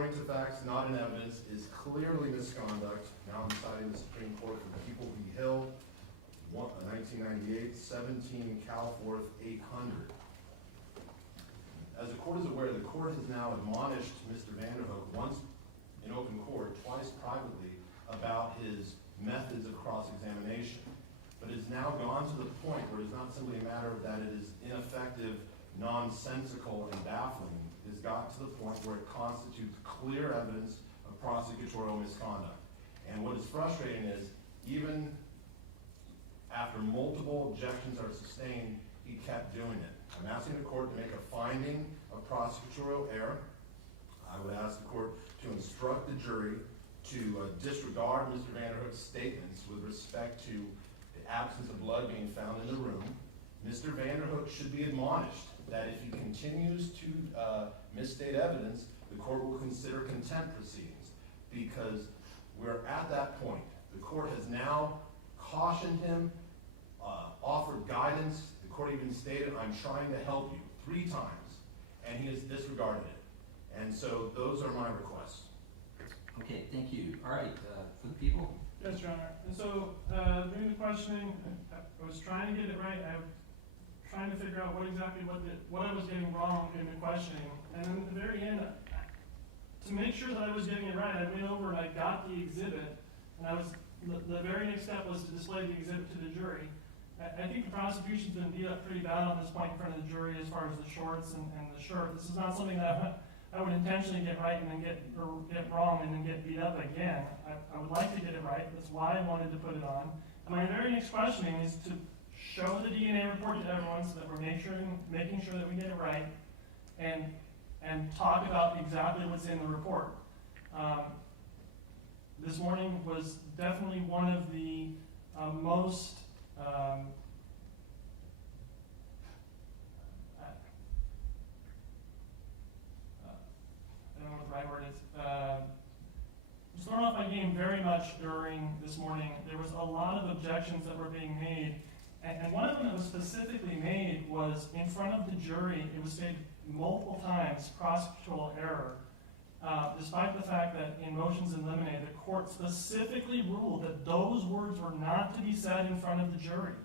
referring to facts not in evidence is clearly misconduct. Now I'm citing the Supreme Court for People v. Hill, 1998, 17 Cal 4th, 800. As the court is aware, the court has now admonished Mr. Vanderhook once in open court, twice privately, about his methods of cross-examination. But it's now gone to the point where it's not simply a matter that it is ineffective, nonsensical, and baffling. It's got to the point where it constitutes clear evidence of prosecutorial misconduct. And what is frustrating is, even after multiple objections are sustained, he kept doing it. I'm asking the court to make a finding of prosecutorial error. I would ask the court to instruct the jury to disregard Mr. Vanderhook's statements with respect to the absence of blood being found in the room. Mr. Vanderhook should be admonished that if he continues to misstate evidence, the court will consider contempt proceedings, because we're at that point. The court has now cautioned him, offered guidance. The court even stated, "I'm trying to help you," 3 times, and he has disregarded it. And so those are my requests. Okay, thank you. All right, for the people. Yes, Your Honor. And so during the questioning, I was trying to get it right. I was trying to figure out what I was getting wrong in the questioning. And then at the very end, to make sure that I was getting it right, I went over and I got the exhibit. And the very next step was to display the exhibit to the jury. I think the prosecution's been beat up pretty bad on this point in front of the jury as far as the shorts and the shirt. This is not something that I would intentionally get right and then get wrong and then get beat up again. I would like to get it right. That's why I wanted to put it on. And my very next questioning is to show the DNA report to everyone so that we're making sure that we get it right, and talk about exactly what's in the report. This morning was definitely one of the most I don't know what the right word is. Was thrown off my game very much during this morning. There was a lot of objections that were being made, and one of them that was specifically made was in front of the jury. It was stated multiple times, prosecutorial error, despite the fact that in motions in limine, the court specifically ruled that those words were not to be said in front of the jury.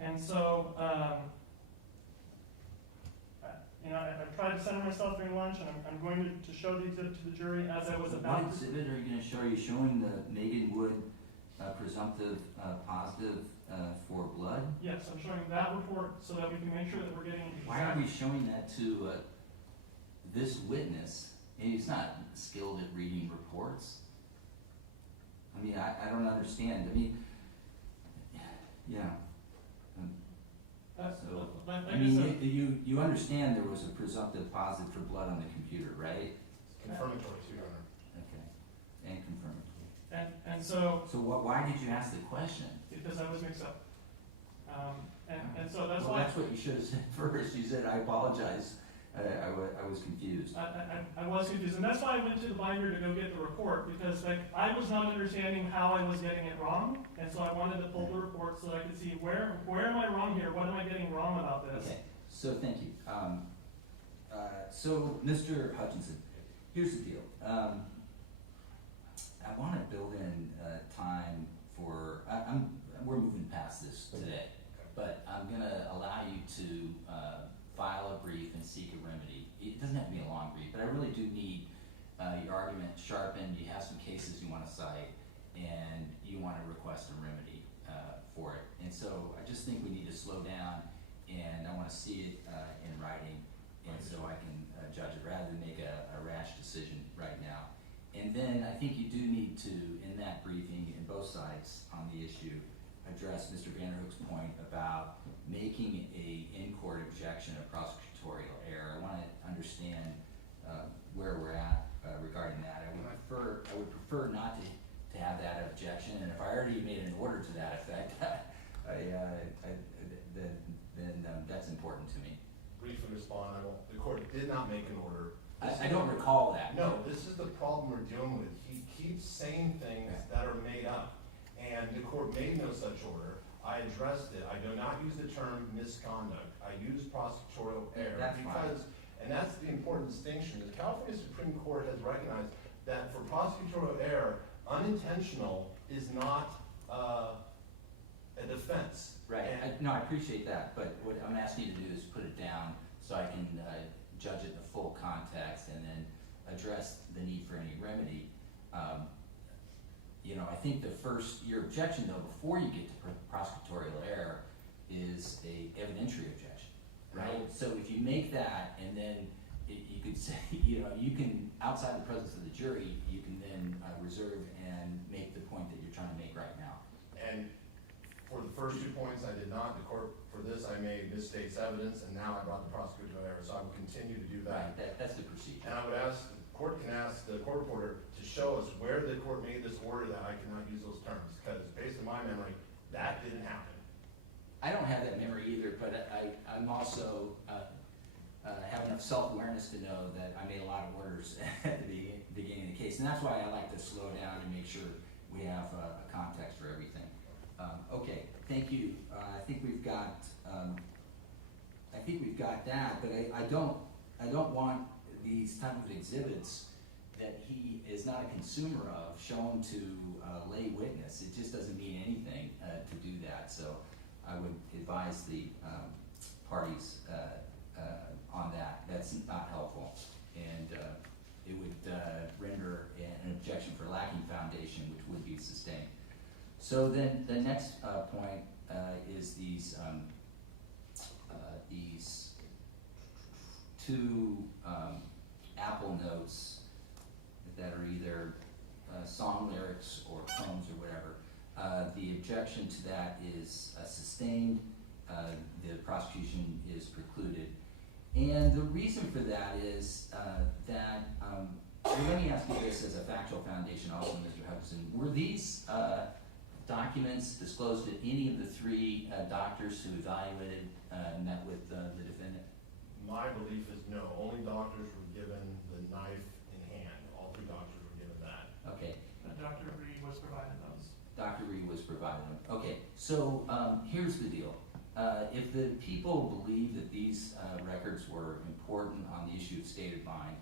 And so, I tried to center myself during lunch, and I'm going to show the exhibit to the jury as I was about to. What exhibit are you going to show? Are you showing the Megan Wood presumptive positive for blood? Yes, I'm showing that report so that we can make sure that we're getting. Why are we showing that to this witness? And he's not skilled at reading reports. I mean, I don't understand. I mean, yeah. You understand there was a presumptive positive for blood on the computer, right? Confirmatory too, Your Honor. Okay, and confirmatory. And so. So why did you ask the question? Because I was mixed up. And so that's well, why. That's what you should have said first. You said, "I apologize. I was confused." I was confused, and that's why I went to the binder to go get the report, because I was not understanding how I was getting it wrong, and so I wanted to pull the report so that I could see where am I wrong here? What am I getting wrong about this? Okay, so thank you. So Mr. Hutchinson, here's the deal. I want to build in time for. We're moving past this today, but I'm going to allow you to file a brief and seek a remedy. It doesn't have to be a long brief, but I really do need your argument sharpened. You have some cases you want to cite, and you want to request a remedy for it. And so I just think we need to slow down, and I want to see it in writing, and so I can judge it rather than make a rash decision right now. And then I think you do need to, in that briefing, in both sides on the issue, address Mr. Vanderhook's point about making a in-court objection of prosecutorial error. I want to understand where we're at regarding that. I would prefer not to have that objection, and if I already made an order to that effect, then that's important to me. Briefly respond. The court did not make an order. I don't recall that. No, this is the problem we're dealing with. He keeps saying things that are made up, and the court made no such order. I addressed it. I do not use the term misconduct. I use prosecutorial error. That's because, And that's the important distinction. The California Supreme Court has recognized that for prosecutorial error, unintentional is not a defense. Right, And no, I appreciate that, but what I'm asking you to do is put it down so I can judge it in the full context and then address the need for any remedy. You know, I think your objection though, before you get to prosecutorial error, is a evidentiary objection, right? So if you make that and then you could say, you know, you can, outside the presence of the jury, you can then reserve and make the point that you're trying to make right now. And for the first 2 points, I did not. The court, for this, I made misstates evidence, and now I brought the prosecutorial error, so I will continue to do that. Right, that's the procedure. And I would ask, the court can ask the court reporter to show us where the court made this order that I cannot use those terms, because based on my memory, that didn't happen. I don't have that memory either, but I'm also have enough self-awareness to know that I made a lot of orders at the beginning of the case, and that's why I like to slow down and make sure we have a context for everything. Okay, thank you. I think we've got that, but I don't want these type of exhibits that he is not a consumer of shown to lay witness. It just doesn't mean anything to do that. So I would advise the parties on that. That's not helpful, and it would render an objection for lacking foundation, which would be sustained. So then the next point is these two Apple notes that are either song lyrics or poems or whatever. The objection to that is sustained. The prosecution is precluded. And the reason for that is that, well, let me ask you this as a factual foundation also, Mr. Hudson. Were these documents disclosed to any of the three doctors who evaluated and met with the defendant? My belief is no. Only doctors were given the knife in hand. All 3 doctors were given that. Okay. Dr. Reed was provided those. Dr. Reed was provided them. Okay, so here's the deal. If the people believe that these records were important on the issue of state of mind,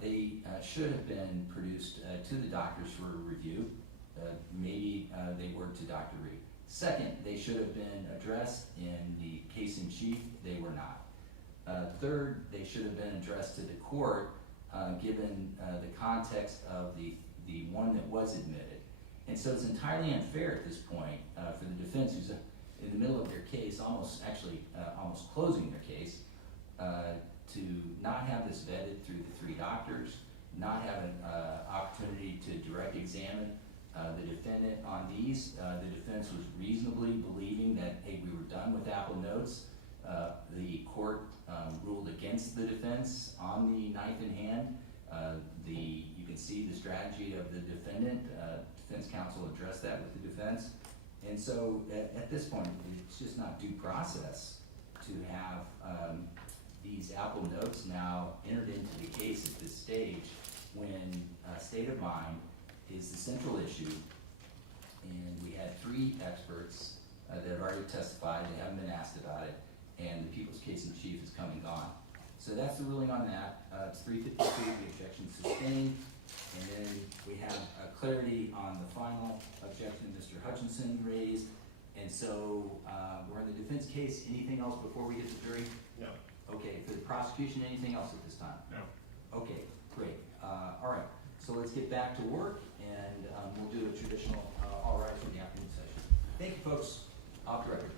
they should have been produced to the doctors for review. Maybe they were to Dr. Reed. Second, they should have been addressed in the case in chief. They were not. Third, they should have been addressed to the court given the context of the one that was admitted. And so it's entirely unfair at this point for the defense, who's in the middle of their case, almost closing their case, to not have this vetted through the 3 doctors, not have an opportunity to direct examine the defendant on these. The defense was reasonably believing that, hey, we were done with Apple Notes. The court ruled against the defense on the knife in hand. You can see the strategy of the defendant. Defense counsel addressed that with the defense. And so at this point, it's just not due process to have these Apple Notes now entered into the case at this stage when state of mind is the central issue. And we had 3 experts that have already testified. They haven't been asked about it. And the people's case in chief is come and gone. So that's the ruling on that. It's 352, the objection sustained. And then we have clarity on the final objection Mr. Hutchinson raised. And so we're in the defense case. Anything else before we hit the jury? No. Okay, for the prosecution, anything else at this time? No. Okay, great. All right, so let's get back to work, and we'll do a traditional all right for the afternoon session. Thank you, folks. Off the record.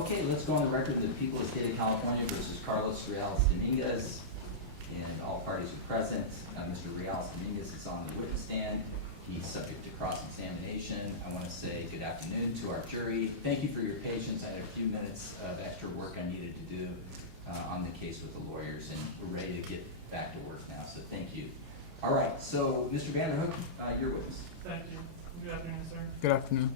Okay, let's go on the record, the people of the state of California versus Carlos Dominguez, and all parties are present. Mr. Dominguez is on the witness stand. He's subject to cross-examination. I want to say good afternoon to our jury. Thank you for your patience. I had a few minutes of extra work I needed to do on the case with the lawyers, and we're ready to get back to work now, so thank you. All right, so Mr. Vanderhook, you're with us. Thank you. Good afternoon, sir. Good afternoon.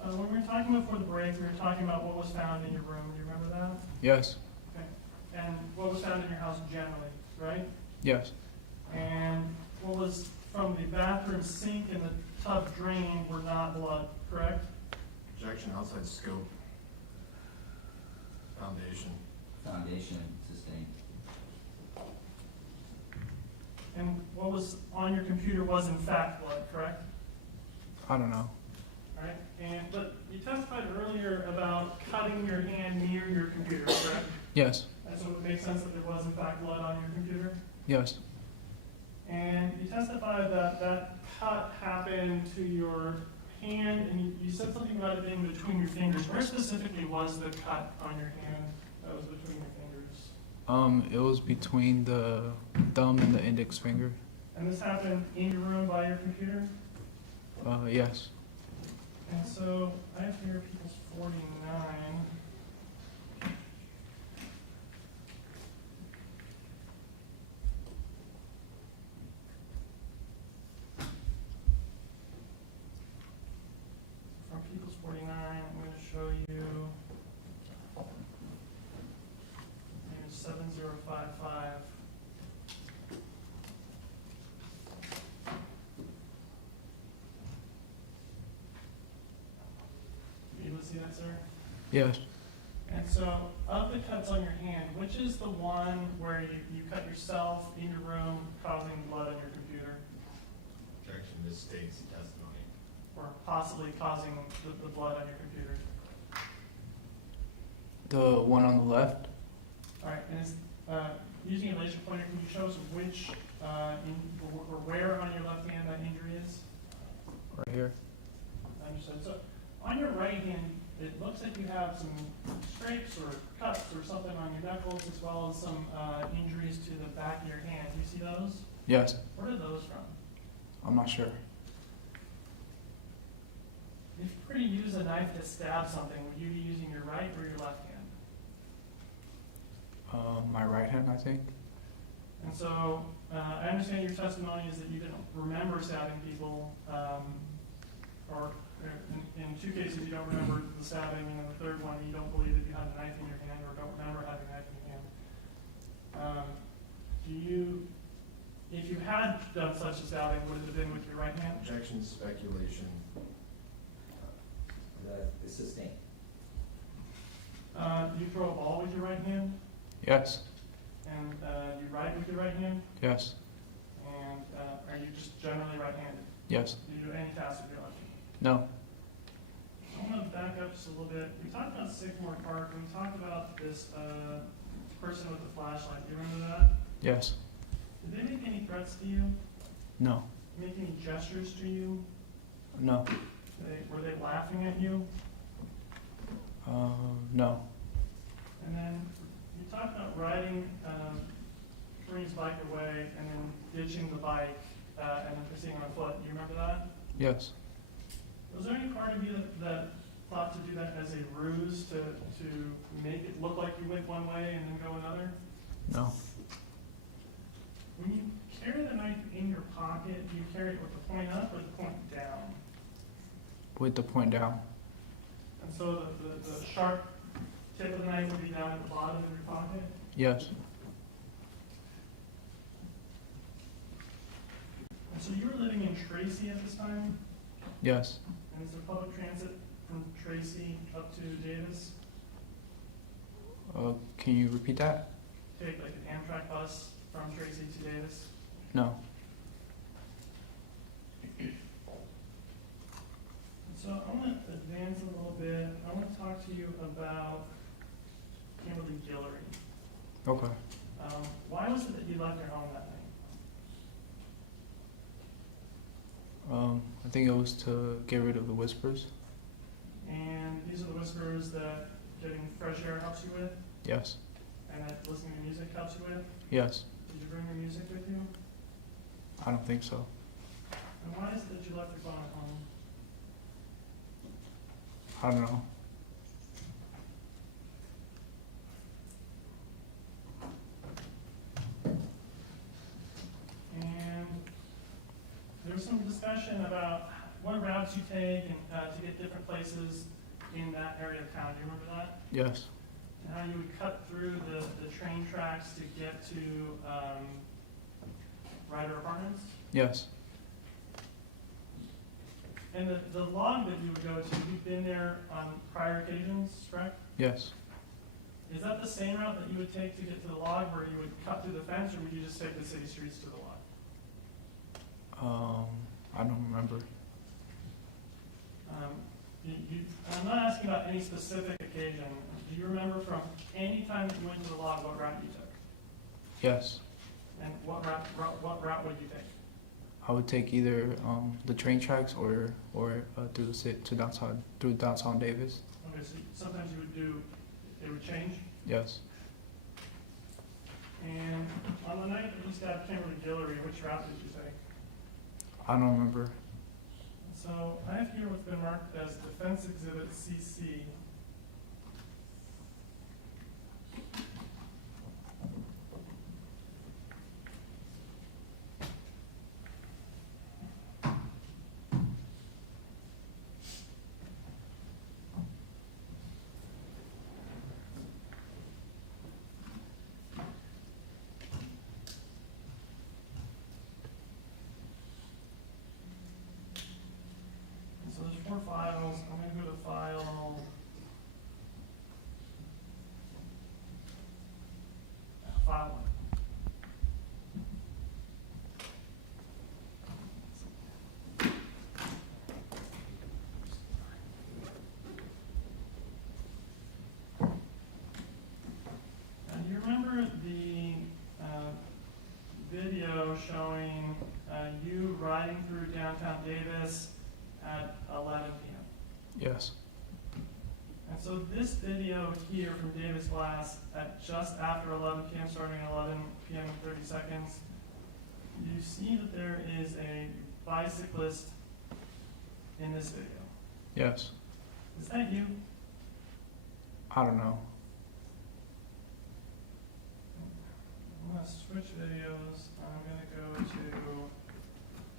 When we were talking before the break, we were talking about what was found in your room. Do you remember that? Yes. Okay. And what was found in your house generally, right? Yes. And what was from the bathroom sink and the tub drain were not blood, correct? Objection, outside scope. Foundation. Foundation sustained. And what was on your computer was in fact blood, correct? I don't know. Right? But you testified earlier about cutting your hand near your computer, correct? Yes. And so it makes sense that there was in fact blood on your computer? Yes. And you testified that that cut happened to your hand, and you said something about it being between your fingers. Where specifically was the cut on your hand that was between your fingers? It was between the thumb and the index finger. And this happened in your room by your computer? Yes. And so I have here People's 49. From People's 49, I'm going to show you here's 7055. You able to see that, sir? Yes. And so, of the cuts on your hand, which is the one where you cut yourself in your room, causing blood on your computer, Objection, this states testimony. or possibly causing the blood on your computer? The one on the left? All right, and using a laser pointer, can you show us which, or where on your left hand that injury is? Right here. Understood. So, on your right hand, it looks like you have some scrapes or cuts or something on your knuckles, as well as some injuries to the back of your hand. Do you see those? Yes. Where are those from? I'm not sure. If you were to use a knife to stab something, would you be using your right or your left hand? My right hand, I think. And so, I understand your testimony is that you didn't remember stabbing people, or in two cases you don't remember the stabbing, and in the third one you don't believe that you had a knife in your hand or don't remember having a knife in your hand. If you had done such a stabbing, would it have been with your right hand? Objection, speculation. It's sustained. Do you throw a ball with your right hand? Yes. And you write with your right hand? Yes. And are you just generally right-handed? Yes. Do you do any tasks with your left hand? No. I want to back up just a little bit. We talked about Sycamore Park. We talked about this person with the flashlight. Do you remember that? Yes. Did they make any threats to you? No. Make any gestures to you? No. Were they laughing at you? No. And then you talked about riding Kareem's bike away and then ditching the bike and then proceeding on foot. Do you remember that? Yes. Was there any part of you that thought to do that as a ruse to make it look like you went one way and then go another? No. When you carry the knife in your pocket, do you carry it with the point up or the point down? With the point down. And so the sharp tip of the knife would be down at the bottom of your pocket? Yes. And so you were living in Tracy at this time? Yes. And is there public transit from Tracy up to Davis? Can you repeat that? Take like an Amtrak bus from Tracy to Davis? No. So I want to advance a little bit. I want to talk to you about Kimberly Guillory. Okay. Why was it that you left your home that night? I think it was to get rid of the whispers. And these are the whispers that getting fresh air helps you with, Yes. and that listening to music helps you with? Yes. Did you bring your music with you? I don't think so. And why is it that you left your phone at home? I don't know. And there was some discussion about what routes you take and to get different places in that area of town. Do you remember that? Yes. And how you would cut through the train tracks to get to Ryder Apartments? Yes. And the log that you would go to, you've been there on prior occasions, correct? Yes. Is that the same route that you would take to get to the log, where you would cut through the fence, or would you just take the city streets to the log? I don't remember. I'm not asking about any specific occasion. Do you remember from any time that you went to the log what route you took? Yes. And what route would you take? I would take either the train tracks or through the city to downtown Davis. Okay, so sometimes you would do, it would change? Yes. And on the night that you stabbed Kimberly Guillory, which route did you take? I don't remember. So I have here what's been marked as Defense Exhibit CC. So there's 4 files. I'm going to go to file. File 1. And do you remember the video showing you riding through downtown Davis at 11 p.m.? Yes. And so this video here from Davis Glass at just after 11 p.m., starting at 11 p.m. and 30 seconds, you see that there is a bicyclist in this video. Yes. Is that you? I don't know. I'm going to switch videos. I'm going to go to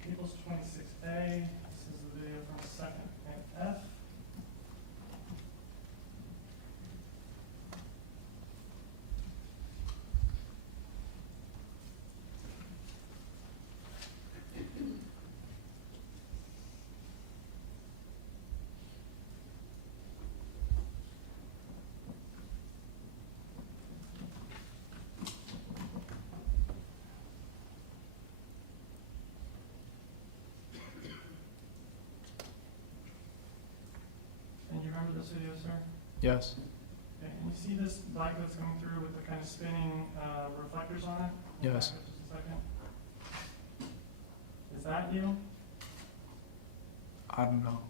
People's 26A. This is the video from 2nd and F. And you remember this video, sir? Yes. Okay, and you see this bike that's coming through with the kind of spinning reflectors on it? Yes. Just a second. Is that you? I don't know.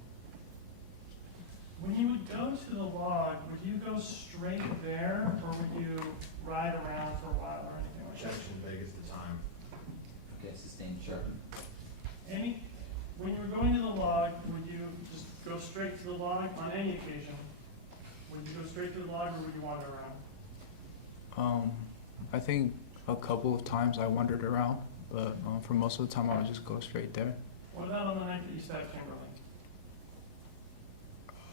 When you would go to the log, would you go straight there, or would you ride around for a while or anything like that? Objection, Vegas to time. Okay, sustained sharp. When you were going to the log, would you just go straight to the log on any occasion? Would you go straight to the log, or would you wander around? I think a couple of times I wandered around, but for most of the time I would just go straight there. What about on the night that you stabbed Kimberly?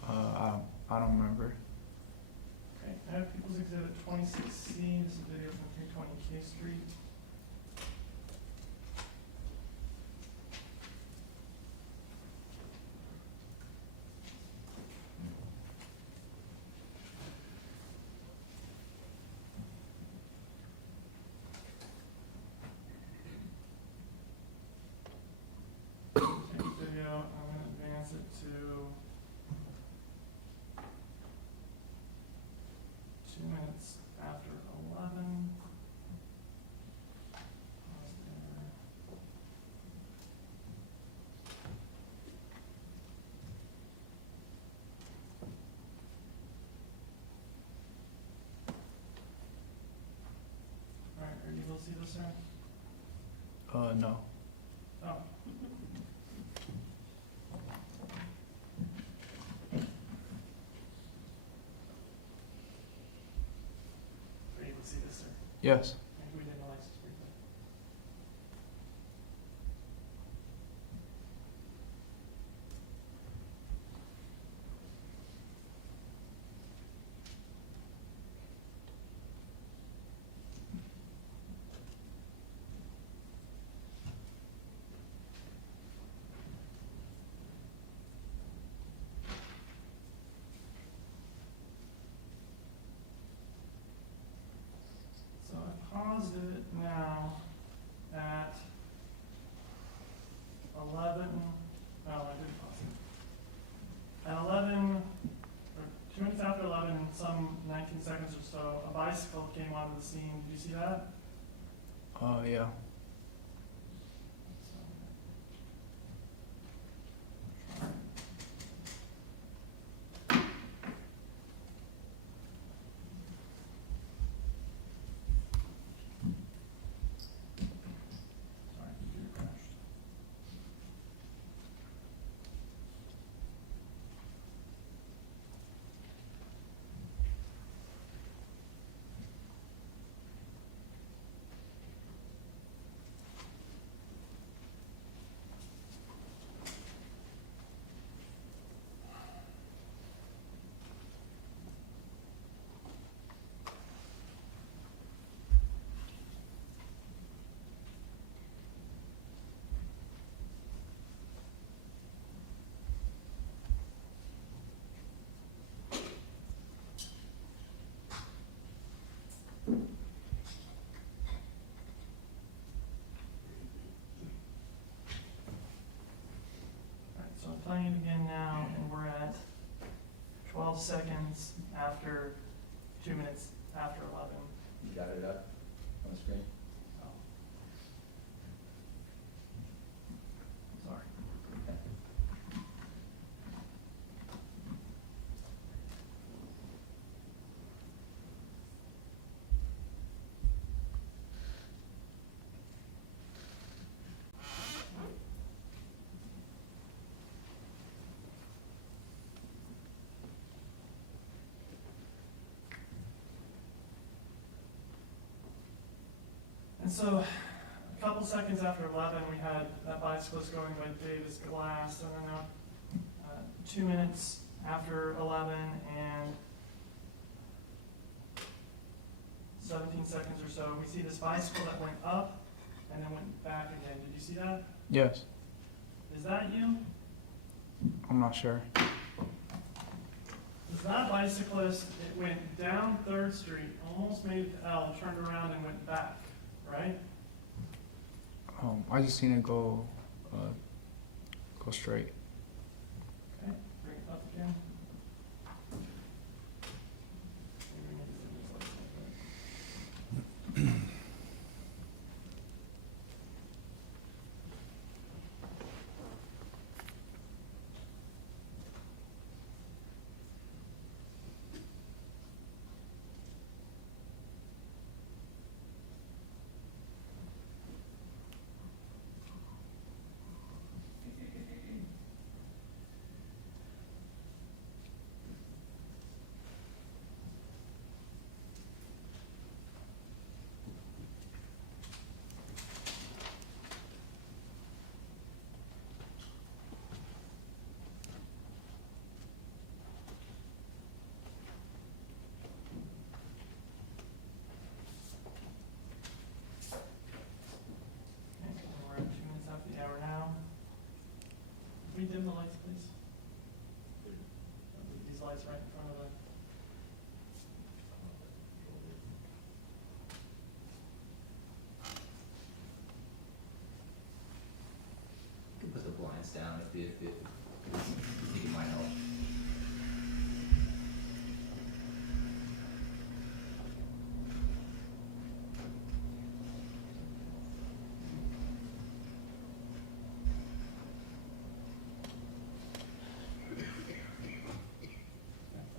I don't remember. Okay, I have People's Exhibit 26C. This is a video from 320 K Street. Next video, I'm going to advance it to 2 minutes after 11. see this, sir? No. Oh. Are you able to see this, sir? Yes. Maybe we didn't license briefly. So I paused it now at 11, oh, I didn't pause it. At 11, or 2 minutes after 11, and some 19 seconds or so, a bicycle came onto the scene. Did you see that? Yeah. Sorry, computer crashed. Alright, so I'm playing it again now, and we're at 12 seconds after 2 minutes after 11. You got it up on the screen? Oh. Sorry. Okay. And so, a couple seconds after 11, we had that bicyclist going by Davis Glass, and then 2 minutes after 11 and 17 seconds or so, we see this bicycle that went up and then went back again. Did you see that? Yes. Is that you? I'm not sure. Is that bicyclist, it went down 3rd Street, almost made it to L, turned around and went back, right? I just seen it go straight. Okay, bring it up again. Maybe we need to do this like that. Okay, we're at 2 minutes after the hour now. Can we dim the lights, please? These lights right in front of the. You can put the blinds down if you think it might help.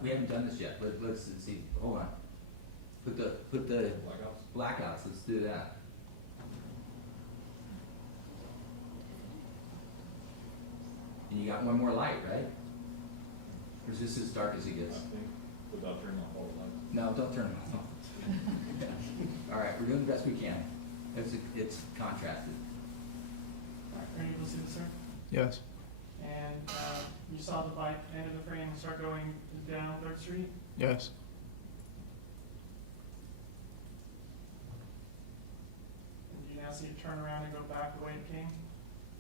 We haven't done this yet, let's see, hold on. Put the blackouts, let's do that. got one more light, right? Or is this as dark as it I gets? think, without turning the whole light. No, don't turn it on. Yeah. All right, we're doing the best we can. It's contrasted. All right, are you able to see this, sir? Yes. And you saw the bike enter the frame and start going down 3rd Street? Yes. And you now see it turn around and go back the way it came?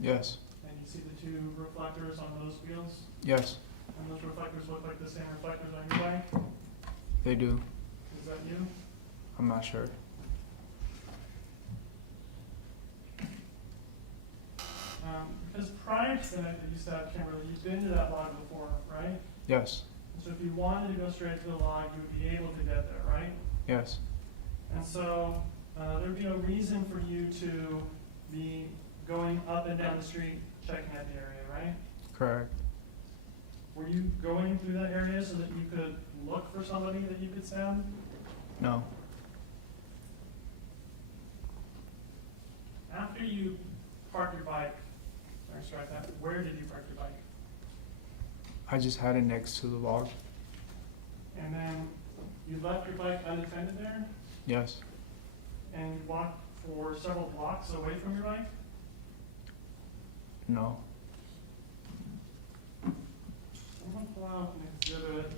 Yes. And you see the 2 reflectors on those wheels? Yes. And those reflectors look like the same reflectors on your bike? They do. Is that you? I'm not sure. Because prior to the night that you stabbed Kimberly, you've been to that log before, right? Yes. So if you wanted to go straight to the log, you would be able to get there, right? Yes. And so there'd be no reason for you to be going up and down the street checking out the area, right? Correct. Were you going through that area so that you could look for somebody that you could stab? No. After you parked your bike, or strike that, where did you park your bike? I just had it next to the log. And then you left your bike unattended there, Yes. and you walked for several blocks away from your bike? No. I'm gonna pull out an exhibit.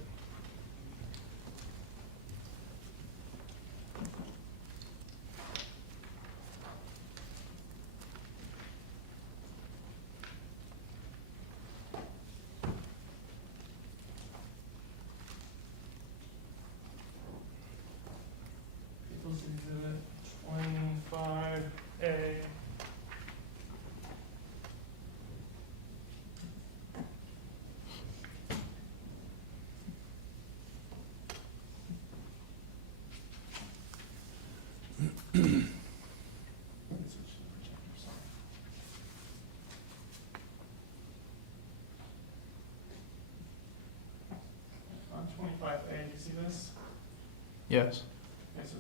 People's Exhibit 25A. On 25A, you see this? Yes. Okay, so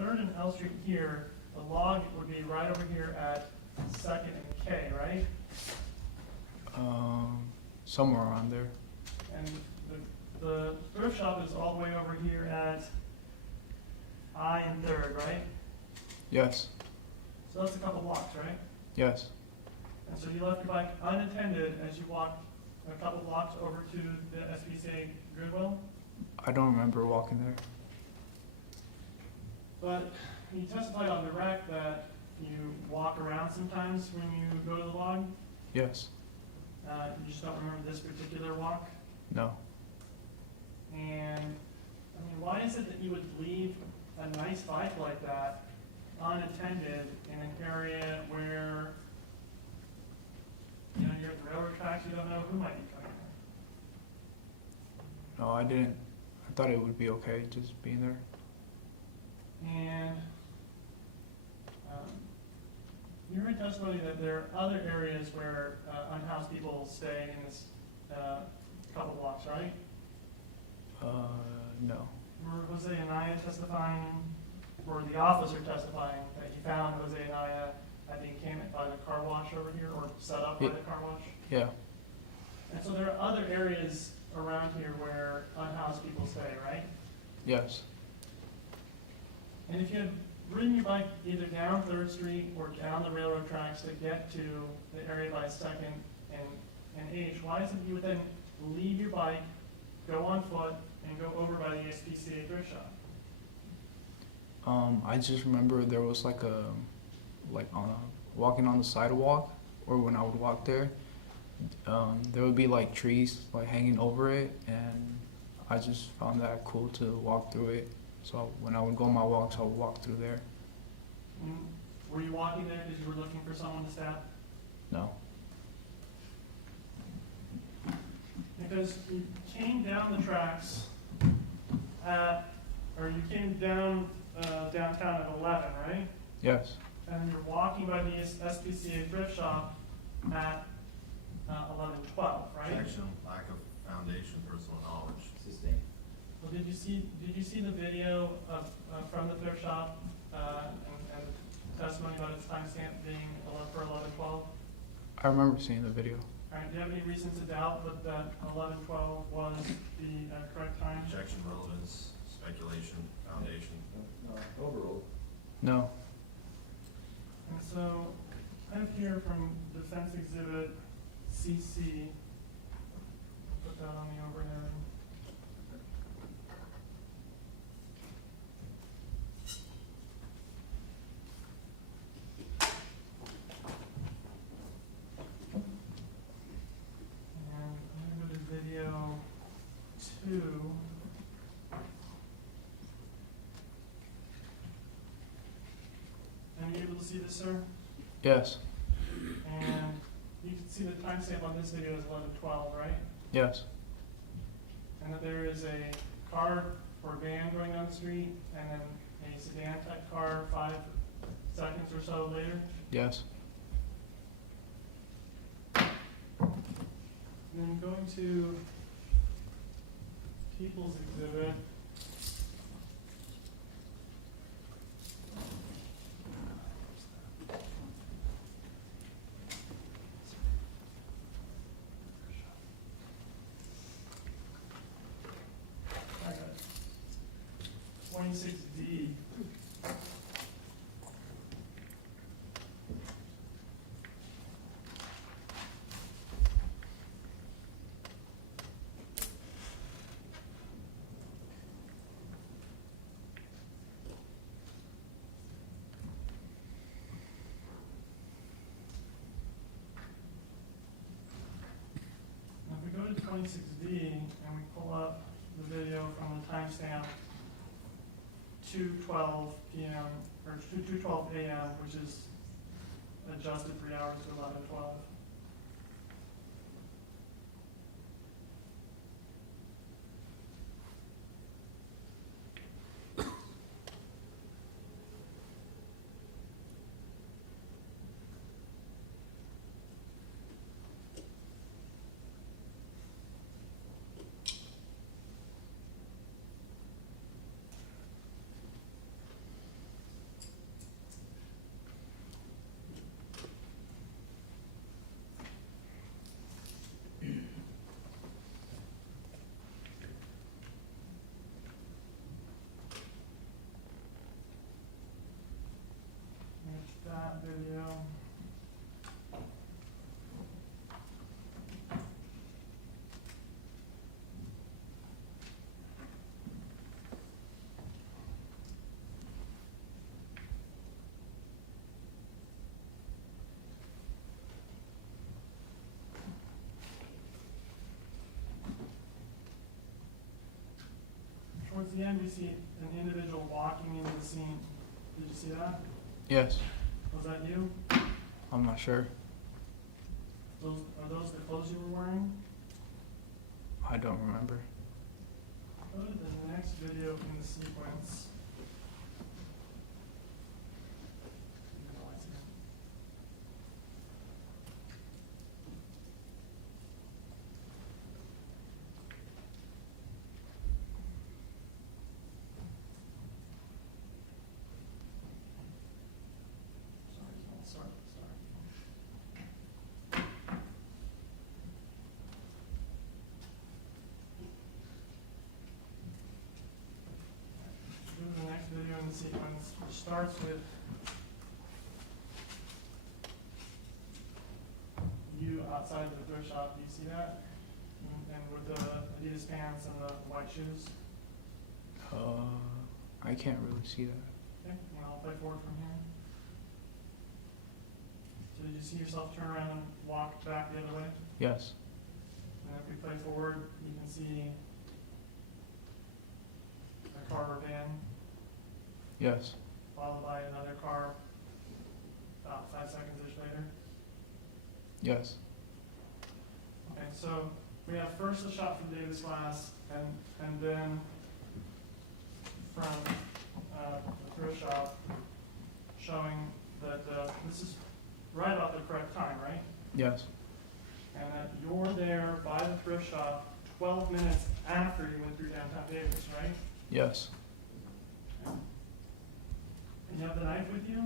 3rd and L Street here, the log would be right over here at 2nd and K, right? Somewhere around there. And the thrift shop is all the way over here at I and 3rd, right? Yes. So that's a couple blocks, right? Yes. And so you left your bike unattended as you walked a couple blocks over to the SPCA Goodwill? I don't remember walking there. But you testified on direct that you walk around sometimes when you go to the log? Yes. You just don't remember this particular walk? No. And, I mean, why is it that you would leave a nice bike like that unattended in an area where, you know, you're at the railroad tracks, you don't know who might be coming there? No, I didn't. I thought it would be okay just being there. And you heard testimony that there are other areas where unhoused people stay in this couple blocks, right? No. Were Jose and Aya testifying, or the officer testifying that he found Jose and Aya at the encampment by the car wash over here, or set up by Yeah. the car wash? Yeah. And so there are other areas around here where unhoused people stay, right? Yes. And if you had ridden your bike either down 3rd Street or down the railroad tracks to get to the area by 2nd and H, why is it you would then leave your bike, go on foot, and go over by the SPCA thrift shop? I just remember there was like walking on the sidewalk, or when I would walk there, there would be like trees like hanging over it, and I just found that cool to walk through it. So when I would go on my walks, I would walk through there. Were you walking there because you were looking for someone to stab? No. Because you came down the tracks or you came down downtown at 11, right? Yes. And you're walking by the SPCA thrift shop at 11:12, right? Objection, lack of foundation, personal knowledge. Sustained. Well, did you see the video of from the thrift shop and testimony about its timestamp being for 11:12? I remember seeing the video. All right, do you have any reason to doubt that 11:12 was the correct time? Objection, relevance, speculation, foundation. No, overruled. No. And so, I have here from Defense Exhibit CC, put that on the overhead. And I'm going to go to video 2. Are you able to see this, sir? Yes. And you can see the timestamp on this video is 11:12, right? Yes. And that there is a car or van going down the street, and then a sedan type car 5 seconds or so later. Yes. And then going to People's Exhibit. I got it. 26D. Now, if we go to 26D and we pull up the video from the timestamp 2:12 p.m. or 2:12 a.m., which is adjusted 3 hours to 11:12. There's that video. Towards the end, we see an individual walking into the scene. Did you see that? Yes. Was that you? I'm not sure. Are those the clothes you were wearing? I don't remember. Go to the next video in the sequence. Sorry. Go to the next video in the sequence, which starts with you outside of the thrift shop. Do you see that? And with the Adidas pants and the white shoes. I can't really see that. Okay, and I'll play forward from here. So did you see yourself turn around and walk back the other way? Yes. And if we play forward, you can see a car or van, Yes. followed by another car about 5 seconds-ish later. Yes. Okay, so we have first a shot from David's class, and then from the thrift shop, showing that this is right about the correct time, right? Yes. And that you're there by the thrift shop 12 minutes after you went through downtown Davis, right? Yes. And you have the knife with you?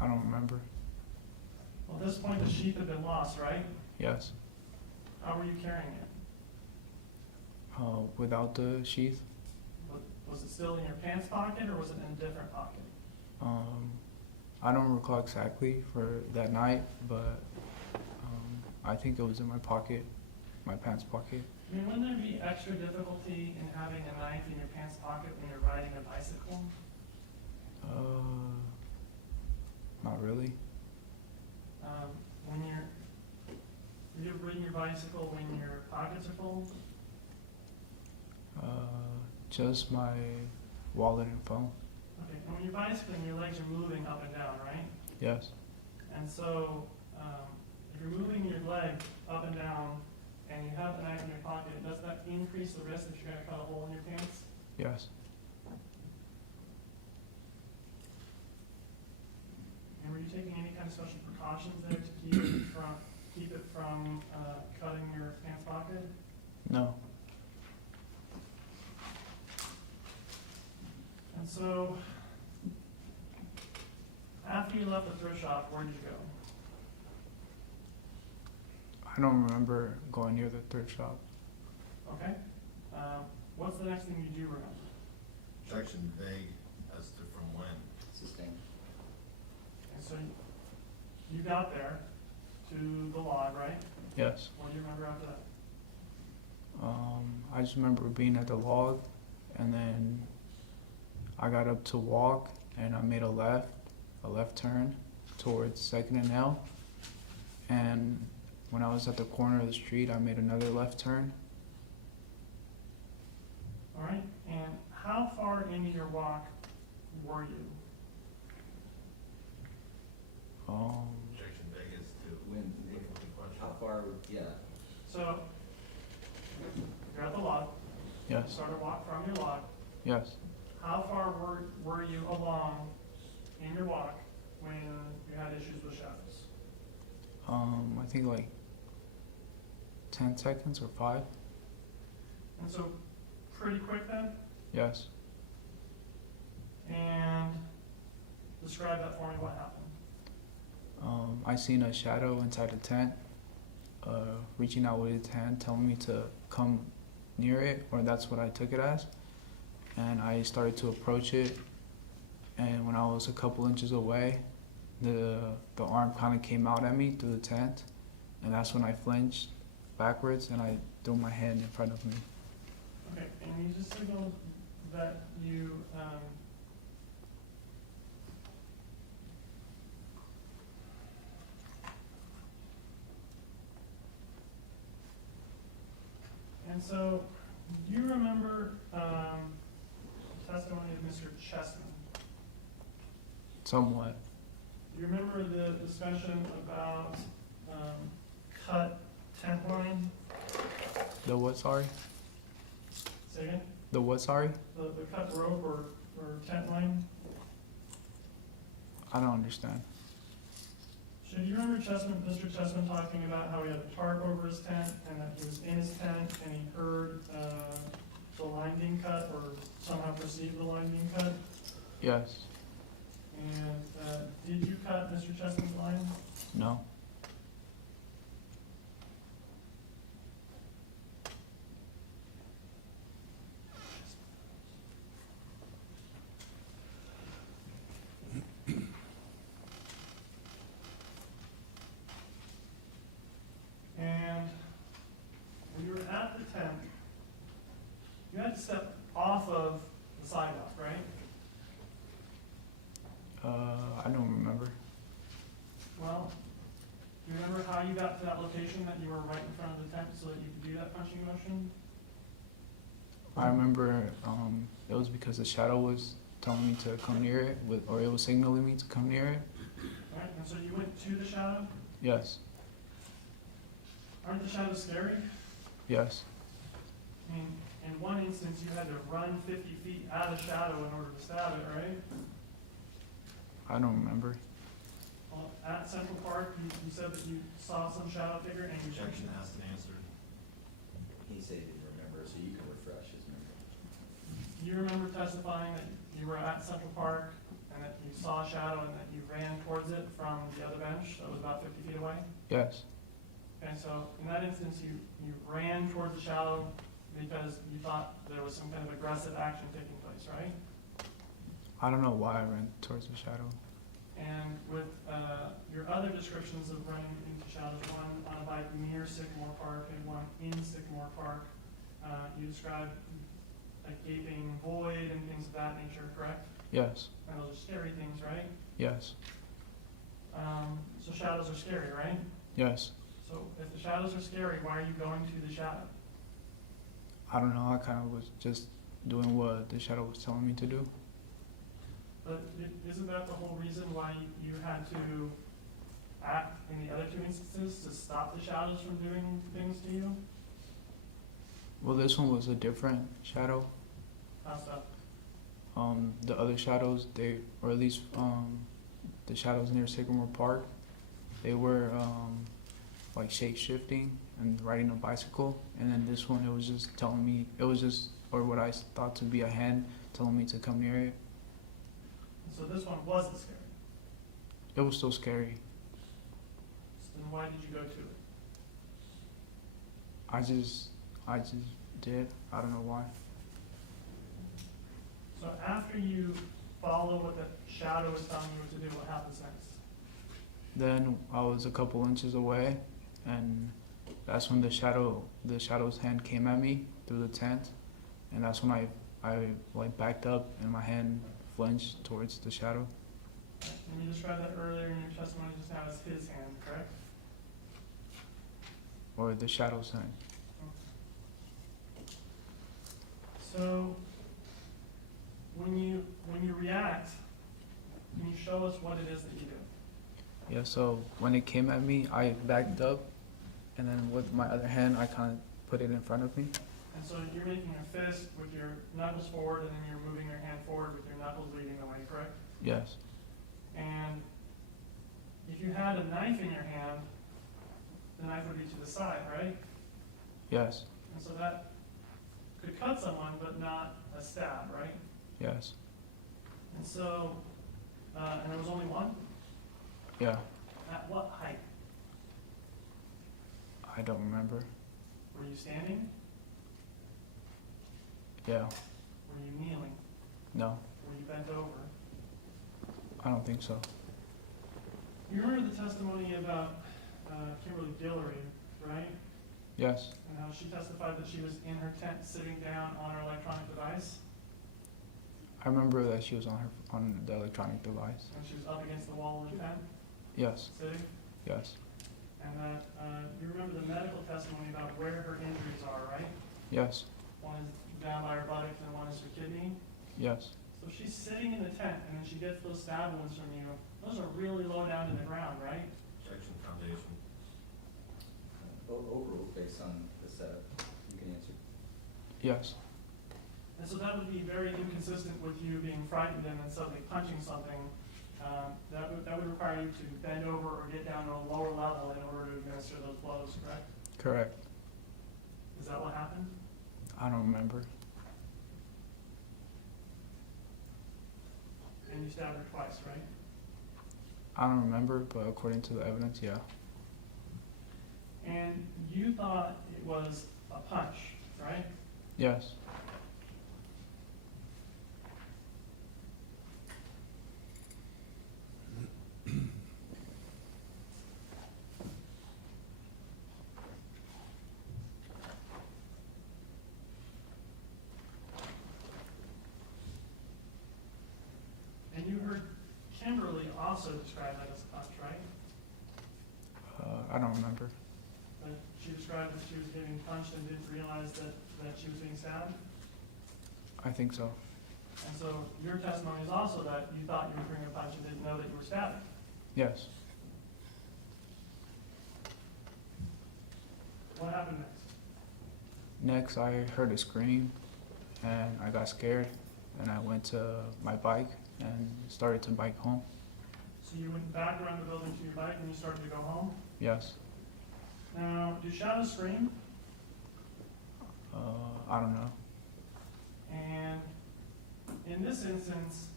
I don't remember. Well, at this point, the sheath had been lost, right? Yes. How were you carrying it? Without the sheath. Was it still in your pants pocket or was it in a different pocket? I don't recall exactly for that night, but I think it was in my pocket, my pants pocket. I mean, wouldn't there be extra difficulty in having a knife in your pants pocket when you're riding a bicycle? Not really. When you're riding your bicycle when your pockets are full? Just my wallet and phone. Okay, and when you're bicycling, your legs are moving up and down, right? Yes. And so, if you're moving your legs up and down and you have the knife in your pocket, does that increase the risk that you're gonna cut a hole in your pants? Yes. And were you taking any kind of special precautions there to keep it from cutting your pants pocket? No. And so, after you left the thrift shop, where did you go? I don't remember going near the thrift shop. Okay. What's the next thing you do remember? Objection vague as to from when. Sustained. And so you got there to the log, right? Yes. What do you remember after that? I just remember being at the log, and then I got up to walk, and I made a left turn towards 2nd and L. And when I was at the corner of the street, I made another left turn. All right. And how far into your walk were you? Objection vague as to When, the question. how far, yeah, So you're at the log. Yes. Start a walk from your log. Yes. How far were you along in your walk when you had issues with shadows? I think like 10 seconds or 5. And so pretty quick then? Yes. And describe that for me, what happened? I seen a shadow inside the tent, reaching out with his hand, telling me to come near it, or that's what I took it as. And I started to approach it, and when I was a couple inches away, the arm kind of came out at me through the tent, and that's when I flinched backwards and I threw my hand in front of me. Okay, and you just signaled that you, and so, do you remember, testimony of Mr. Chessman? Somewhat. Do you remember the discussion about, cut tent line? The what, sorry? Say again? The what, sorry? The cut rope or tent line? I don't understand. So do you remember Mr. Chessman talking about how he had a tarp over his tent and that he was in his tent and he heard the line being cut or somehow perceived the line being cut? Yes. And did you cut Mr. Chessman's line? No. And when you were at the tent, you had to step off of the sidewalk, right? I don't remember. Well, do you remember how you got to that location that you were right in front of the tent so that you could do that punching motion? I remember it was because the shadow was telling me to come near it, or it was signaling me to come near it. Right, and so you went to the shadow? Yes. Aren't the shadows scary? Yes. I mean, in one instance, you had to run 50 feet out of shadow in order to stab it, right? I don't remember. Well, at Central Park, you said that you saw some shadow figure and you... Objection asked and answered. he said he didn't remember, so you can refresh his memory. Do you remember testifying that you were at Central Park and that you saw a shadow and that you ran towards it from the other bench that was about 50 feet away? Yes. Okay, so in that instance, you ran towards the shadow because you thought there was some kind of aggressive action taking place, right? I don't know why I ran towards the shadow. And with your other descriptions of running into shadows, one on a bike near Sycamore Park and one in Sycamore Park, you described a gaping void and things of that nature, correct? Yes, And those are scary things, right? yes, So shadows are scary, right? yes. So if the shadows are scary, why are you going to the shadow? I don't know, I kind of was just doing what the shadow was telling me to do. But isn't that the whole reason why you had to act in the other two instances, to stop the shadows from doing things to you? Well, this one was a different shadow. How's that? The other shadows, or at least the shadows near Sycamore Park, they were like shape shifting and riding a bicycle. And then this one, it was just telling me, or what I thought to be a hand telling me to come near it. So this one wasn't scary. It was so scary. So then why did you go to it? I just did. I don't know why. So after you follow what the shadow is telling you what to do, what happens next? Then I was a couple inches away, and that's when the shadow's hand came at me through the tent, and that's when I like backed up and my hand flinched towards the shadow. And you described that earlier in your testimony just now as his hand, correct? Or the shadow's hand. So when you react, can you show us what it is that you do? Yeah, so when it came at me, I backed up, and then with my other hand, I kind of put it in front of me. And so you're making a fist with your knuckles forward, and then you're moving your hand forward with your knuckles leading the way, correct? Yes, And if you had a knife in your hand, the knife would be to the side, right? yes, And so that could cut someone, but not a stab, right? yes, And so, and there was only one? yeah. At what height? I don't remember. Were you standing? Yeah, Were you kneeling? no, Were you bent over? I don't think so. You remember the testimony about Kimberly Guillory, right? Yes, And how she testified that she was in her tent sitting down on her electronic device, I remember that she was on the electronic device. and she was up against the wall of the tent, Yes, sitting, yes, and that you remember the medical testimony about where her injuries are, right? yes, One is down by her buttocks and one is her kidney. yes, So she's sitting in the tent, and then she gets those stab wounds from you. Those are really low down to the ground, right? Section foundation. Overall, based on the setup, you can answer. yes, And so that would be very inconsistent with you being frightened and then suddenly punching something. That would require you to bend over or get down to a lower level in order to administer those blows, correct? correct. Is that what happened? I don't remember. And you stabbed her twice, right? I don't remember, but according to the evidence, yeah. And you thought it was a punch, right? Yes, And you heard Kimberly also describe that as a punch, right? I don't remember. That she described that she was getting punched and didn't realize that she was being stabbed? I think so. And so your testimony is also that you thought you were bringing a punch and didn't know that you were stabbing. Yes. What happened next? Next, I heard a scream, and I got scared, and I went to my bike and started to bike home. So you went back around the building to your bike and you started to go home? Yes. Now, do shadows scream? I don't know. And in this instance,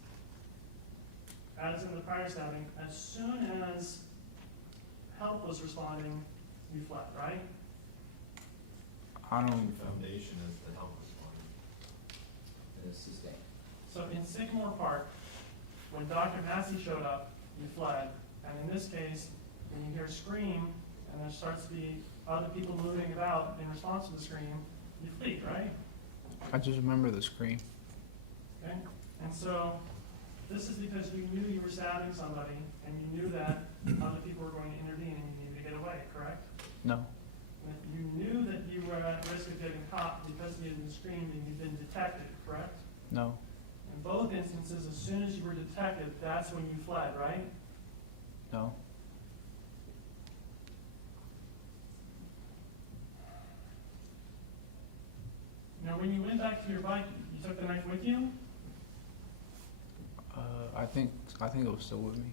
as in the prior stabbing, as soon as help was responding, you fled, right? I don't. Foundation is the help responder. The sustain. So in Sycamore Park, when Dr. Massey showed up, you fled. And in this case, when you hear a scream, and there starts to be other people moving about in response to the scream, you flee, right? I just remember the scream. Okay? And so, this is because you knew you were stabbing somebody, and you knew that other people were going to intervene and you needed to get away, correct? No. And you knew that you were at risk of getting caught because you had been screamed and you'd been detected, correct? No. In both instances, as soon as you were detected, that's when you fled, right? No. Now, when you went back to your bike, you took the knife with you? I think it was still with me.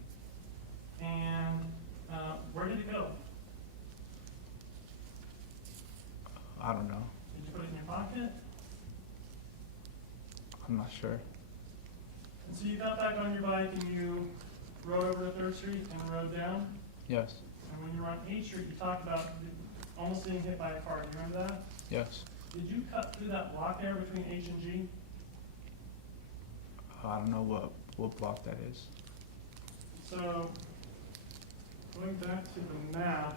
And where did it go? I don't know. Did you put it in your pocket? I'm not sure. And so you got back on your bike and you rode over to 3rd Street and rode down? Yes. And when you were on 8th Street, you talked about almost getting hit by a car. Do you remember that? Yes. Did you cut through that block there between H and G? I don't know what block that is. So, going back to the map,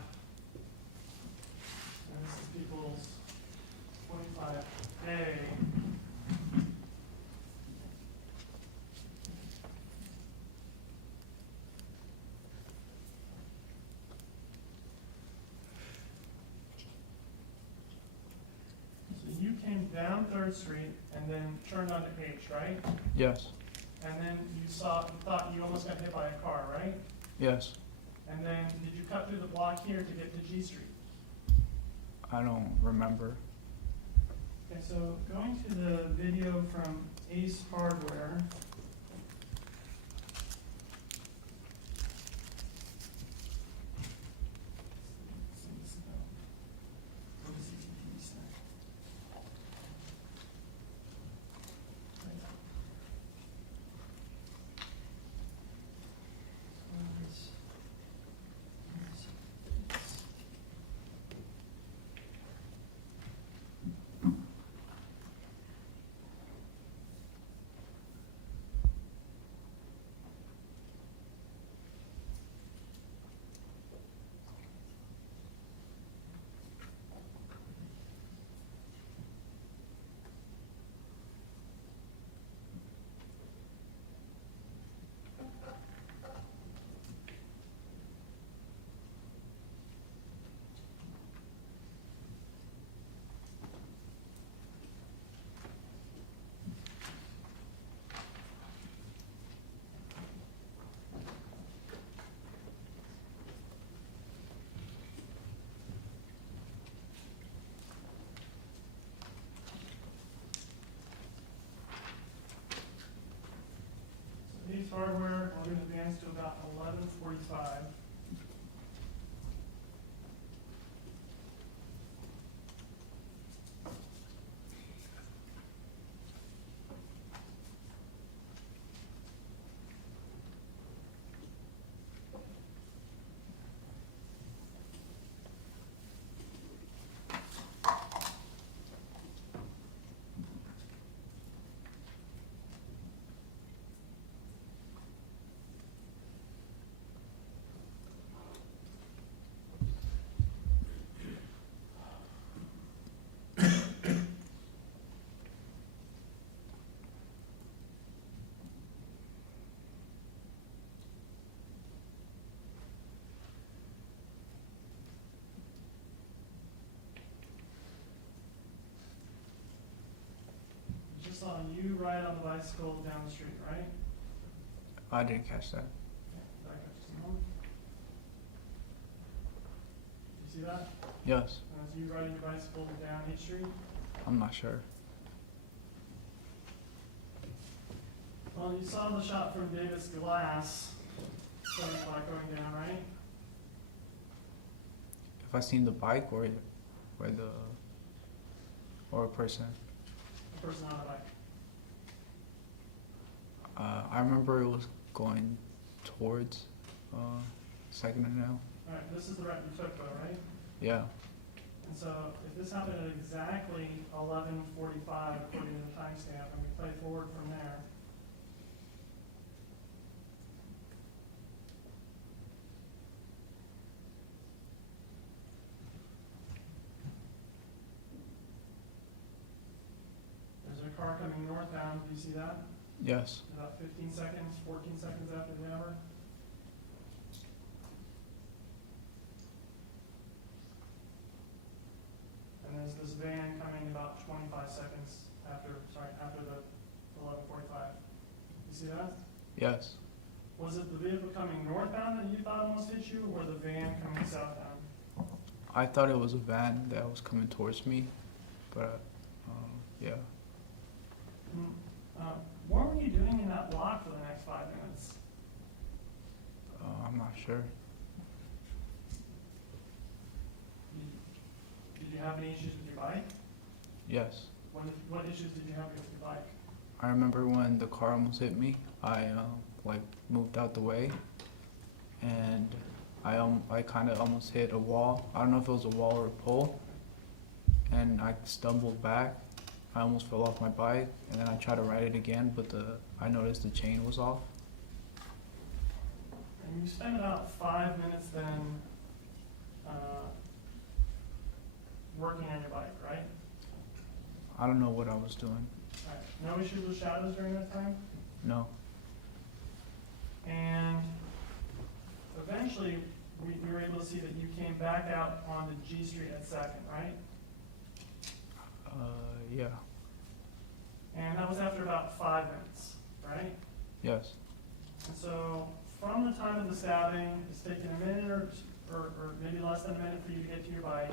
and this is people's 25A. So you came down 3rd Street and then turned onto H, right? Yes. And then you thought you almost got hit by a car, right? Yes. And then did you cut through the block here to get to G Street? I don't remember. Okay, so going to the video from Ace Hardware. Ace Hardware, we're going to advance to about 11:45. Just saw you ride on the bicycle down the street, right? I didn't catch that. Back up just a moment. Did you see that? Yes. As you riding your bicycle down H Street? I'm not sure. Well, you saw the shot from Davis Glass, 7 o'clock going down, right? If I seen the bike or a person. The person on a bike. I remember it was going towards Second and L. Alright, this is the route you took though, right? Yeah. And so if this happened at exactly 11:45 according to the timestamp, and we play forward from there, there's a car coming northbound, do you see that? Yes. About 15 seconds, 14 seconds after the hour. And there's this van coming about 25 seconds after the 11:45. You see that? Yes. Was it the vehicle coming northbound that you thought almost hit you, or the van coming southbound? I thought it was a van that was coming towards me, but yeah. Mm, What were you doing in that block for the next 5 minutes? I'm not sure. Did you have any issues with your bike? Yes. What issues did you have with your bike? I remember when the car almost hit me, I like moved out the way, and I kind of almost hit a wall. I don't know if it was a wall or a pole, and I stumbled back. I almost fell off my bike, and then I tried to ride it again, but I noticed the chain was off. And you spent about 5 minutes then working on your bike, right? I don't know what I was doing. All right. No issues with shadows during that time? No. And eventually, we were able to see that you came back out onto G Street at 2nd, right? Yeah. And that was after about 5 minutes, right? Yes. And so, from the time of the stabbing, it's taken a minute or maybe less than a minute for you to get to your bike.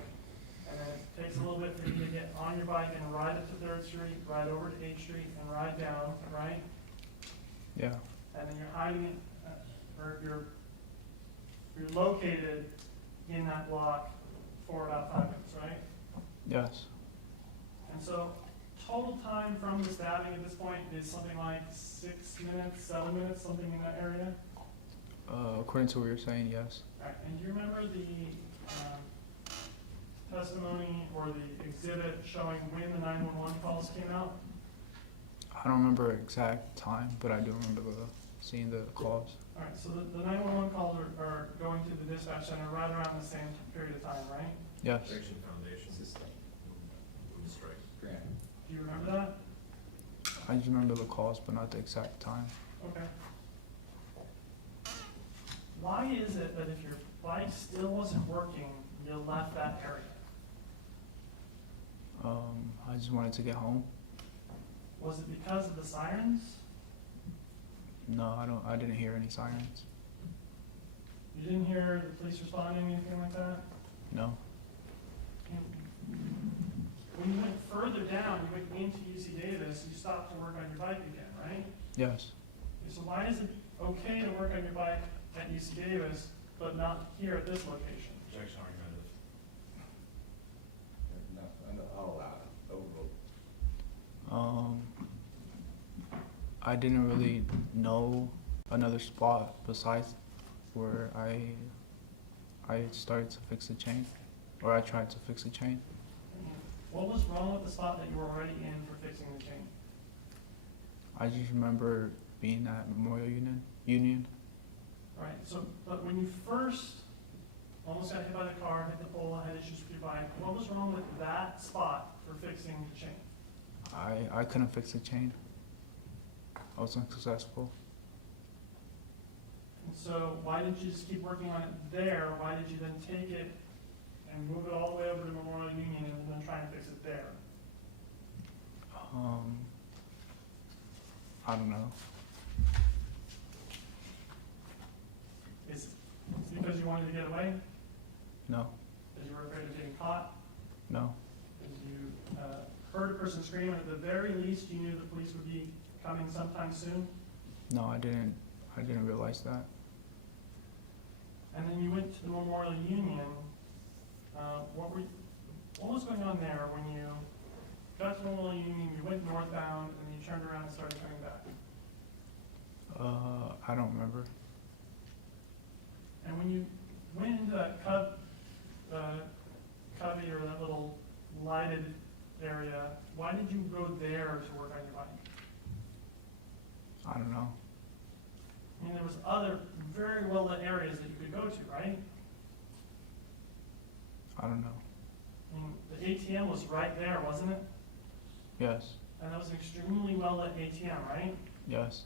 And then it takes a little bit for you to get on your bike and ride up to 3rd Street, ride over to 8th Street, and ride down, right? Yeah. And then you're hiding it, or you're located in that block for about 5 minutes, right? Yes. And so total time from the stabbing at this point is something like 6 minutes, 7 minutes, something in that area? According to what you're saying, yes. All right, and do you remember the testimony or the exhibit showing when the 911 calls came out? I don't remember exact time, but I do remember seeing the calls. All right, so the 911 calls are going to the dispatch center right around the same period of time, right? Yes. Protection Foundation. Strike. Grant. Do you remember that? I just remember the calls, but not the exact time. Okay. Why is it that if your bike still wasn't working, you left that area? I just wanted to get home. Was it because of the sirens? No, I didn't hear any sirens. You didn't hear the police responding, anything like that? No. When you went further down, you went into UC Davis, you stopped to work on your bike again, right? Yes. So why is it okay to work on your bike at UC Davis, but not here at this location? Objection argumentative. No, I'll allow it. Overruled. I didn't really know another spot besides where I started to fix the chain, or I tried to fix the chain. What was wrong with the spot that you were already in for fixing the chain? I just remember being at Memorial Union. Right, so, but when you first almost got hit by the car, hit the pole, had issues with your bike, what was wrong with that spot for fixing the chain? I couldn't fix the chain. I was unsuccessful. And so why didn't you just keep working on it there? Why did you then take it and move it all the way over to Memorial Union and then try and fix it there? I don't know. Is it because you wanted to get away? No. Because you were afraid of getting caught? No. Because you heard a person scream, and at the very least, you knew the police would be coming sometime soon? No, I didn't realize that. And then you went to the Memorial Union. What was going on there when you got to Memorial Union, you went northbound, and you turned around and started coming back? I don't remember. And when you went into that cut to go to, right? I don't know. I mean, the ATM was right there, wasn't it? Yes, And that was an extremely well-lit ATM, right? yes,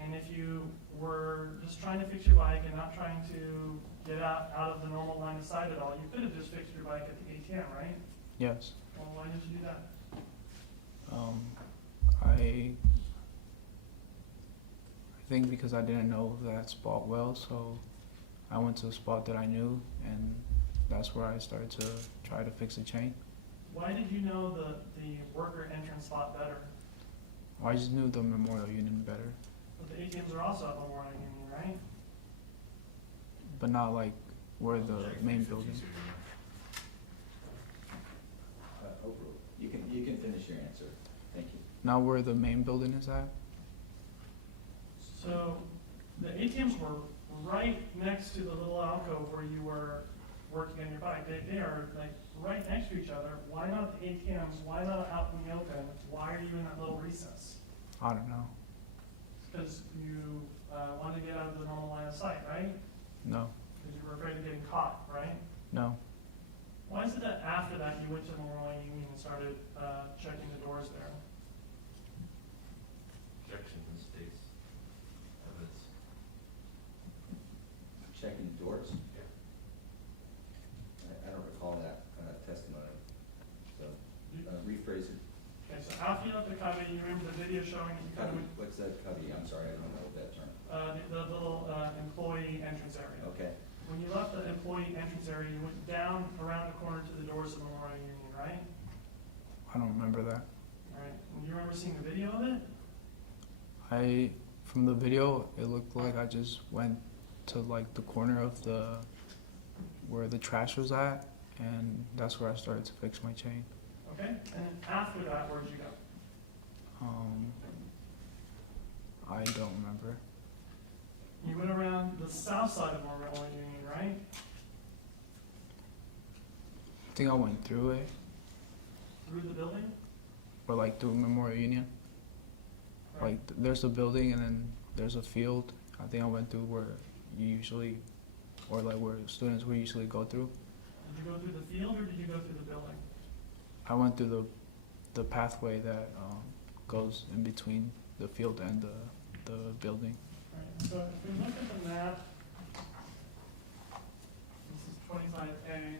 And if you were just trying to fix your bike and not trying to get out of the normal line of sight at all, you could have just fixed your bike at the ATM, right? yes. Well, why did you do that? I think because I didn't know that spot well, so I went to a spot that I knew, and that's where I started to try to fix the chain. Why did you know the worker entrance spot better? I just knew the Memorial Union better, But the ATMs are also at Memorial Union, right? but not like where the Check main 350 building. so you Overall. You can finish your answer. Thank you. Not where the main building is at. So the ATMs were right next to the little alcove where you were working on your bike. They are like right next to each other. Why not the ATMs? Why not out in the open? Why are you in that little recess? I don't know. Because you wanted to get out of the normal line of sight, right? No, Because you were afraid of getting caught, right? no. Why is it that after that you went to Memorial Union and started checking the doors there? Objection to the state's evidence. Checking doors? Yeah. I don't recall that testimony, so, rephrase it. Okay, so after you left the cubby, you remember the video showing that you kind Cubby, of, what's that cubby? I'm sorry, I don't know that term. the little employee entrance area. Okay, When you left the employee entrance area, you went down around the corner to the doors of Memorial Union, right? I don't remember that. All right. And you remember seeing the video of it? From the video, it looked like I just went to like the corner of where the trash was at, and that's where I started to fix my chain. Okay. And then after that, where'd you go? I don't remember. You went around the south side of Memorial Union, right? I think I went through it, Through the building? or like through Memorial Union. Right. Like there's a building and then there's a field. I think I went through where you usually, or like where students would usually go through. Did you go through the field or did you go through the building? I went through the pathway that goes in between the field and the building. Right. So if we look at the map, this is 25A.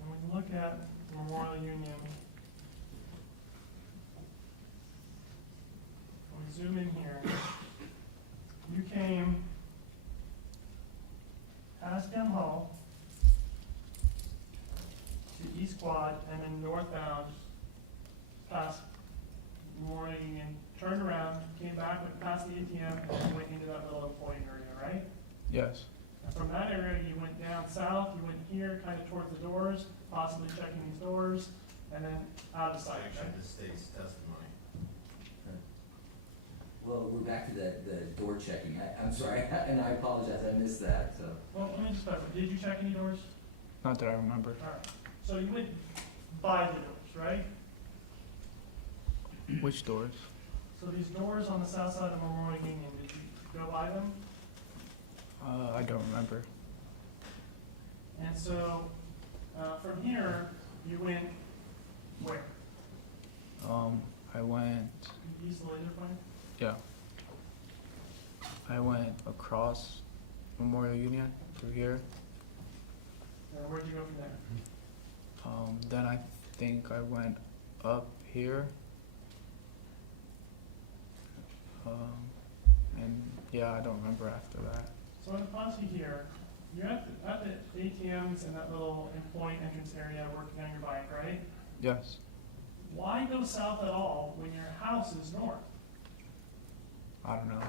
And we look at Memorial Union. When we zoom in here, you came past Dem Hall to East Quad and then northbound past Memorial Union, turned around, came back, went past the ATM, and then went into that little employee area, right? Yes, And from that area, you went down south, you went here, kind of towards the doors, possibly checking these doors, and then out of sight, Objection right? to the state's testimony. Well, we're back to the door checking. I'm sorry, and I apologize, I missed that, so. Well, let me just clarify, did you check any doors? not that I remember. All right, so you went by the doors, right? Which doors? So these doors on the south side of Memorial Union, did you go by them? I don't remember. And so, from here, you went where? I went, East Laser Point? yeah. I went across Memorial Union through here. And where'd you go from there? Then I think I went up here. And yeah, I don't remember after that. So I'm gonna pause you here. You're at the ATMs in that little employee entrance area working on your bike, right? Yes, Why go south at all when your house is north? I don't know.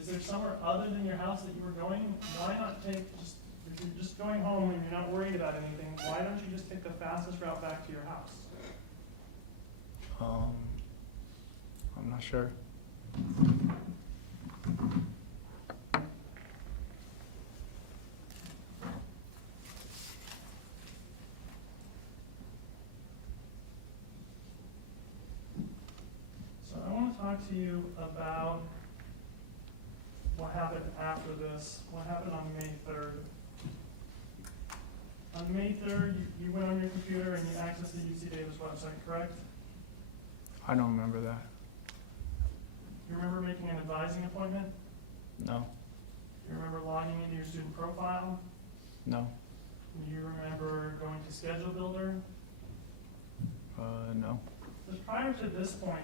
Is there somewhere other than your house that you were going? Why not take just, if you're just going home and you're not worried about anything, why don't you just take the fastest route back to your house? I'm not sure. So I wanna talk to you about what happened after this, what happened on May 3rd. On May 3rd, you went on your computer and you accessed the UC Davis website, correct? I don't remember that. You remember making an advising appointment? No. You remember logging into your student profile? No. You remember going to Schedule Builder? No. Because prior to this point,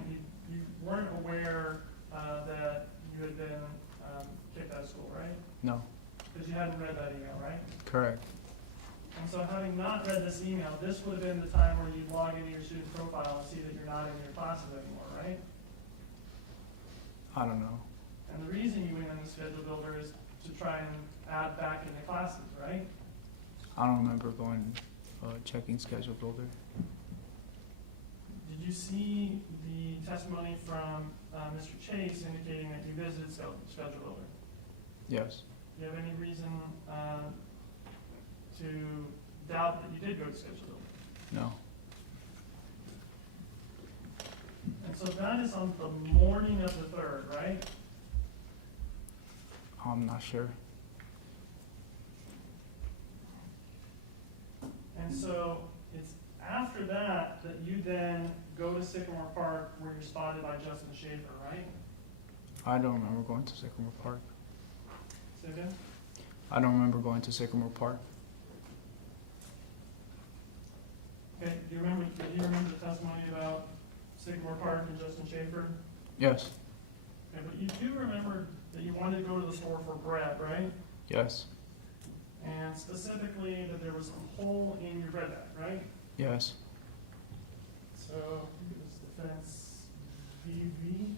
you weren't aware that you had been kicked out of school, right? No. Because you hadn't read that email, right? Correct. And so having not read this email, this would have been the time where you log into your student profile and see that you're not in your classes anymore, right? I don't know. And the reason you went in the Schedule Builder is to try and add back into classes, right? I don't remember going, checking Schedule Builder. Did you see the testimony from Mr. Chase indicating that you visited Schedule Builder? Yes. Do you have any reason to doubt that you did go to Schedule Builder? No. And so that is on the morning of the 3rd, right? I'm not sure. And so it's after that that you then go to Sycamore Park where you're spotted by Justin Schaefer, right? I don't remember going to Sycamore Park. Say again? I don't remember going to Sycamore Park. Okay, do you remember the testimony about Sycamore Park and Justin Schaefer? Yes. Okay, but you do remember that you wanted to go to the store for bread, right? Yes. And specifically that there was a hole in your bread bag, right? Yes. So, this defense VV.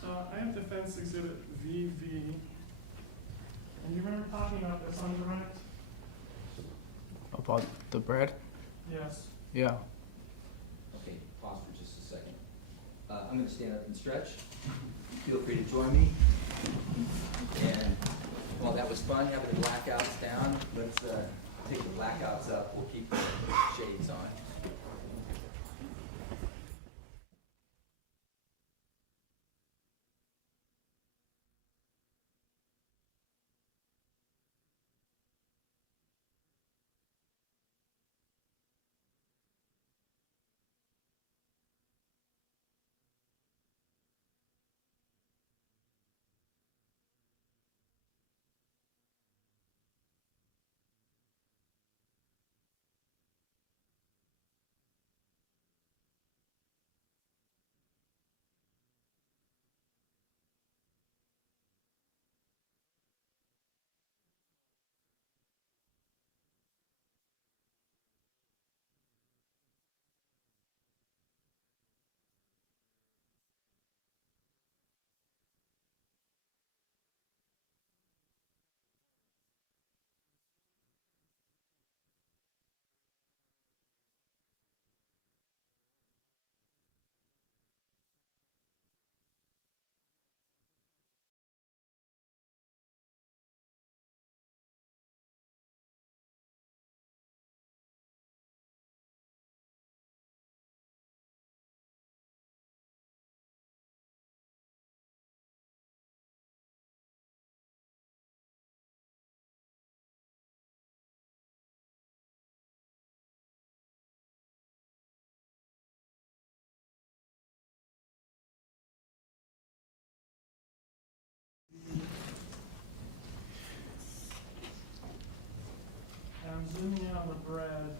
So I have defense exhibit VV. And you remember talking about this on direct? About the bread? Yes. Yeah. Okay, pause for just a second. I'm gonna stand up and stretch. Feel free to join me. And while that was fun, having the blackouts down, let's take the blackouts up. We'll keep the shades on. And I'm zooming in on the bread.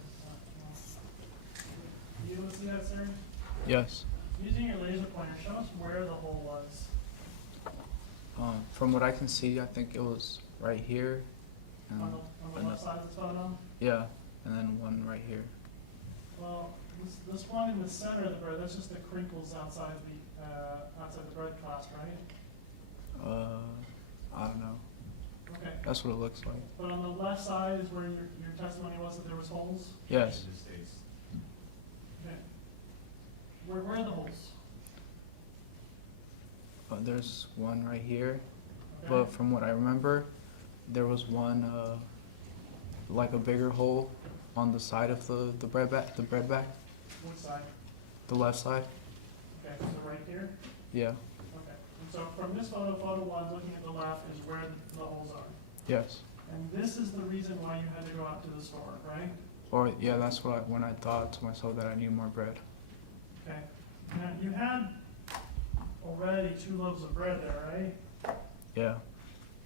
You able to see that, sir? Yes. Using your laser pointer, show us where the hole was. From what I can see, I think it was right here. And, On the and left side of the photo? yeah, and then one right here. Well, this one in the center of the bread, that's just the crinkles outside the bread clasp, right? I don't know. Okay. That's what it looks like. But on the left side is where your testimony was that there was holes? Yes. Okay. Where are the holes? There's one right here, Okay. but from what I remember, there was one like a bigger hole on the side of the bread bag. Which side? The left side. Okay, so right here? Yeah. Okay. And so from this photo, photo one, looking at the left is where the holes are. Yes. And this is the reason why you had to go out to the store, right? Or yeah, that's what when I thought to myself that I need more bread. Okay. Now, you had already 2 loaves of bread there, right? Yeah.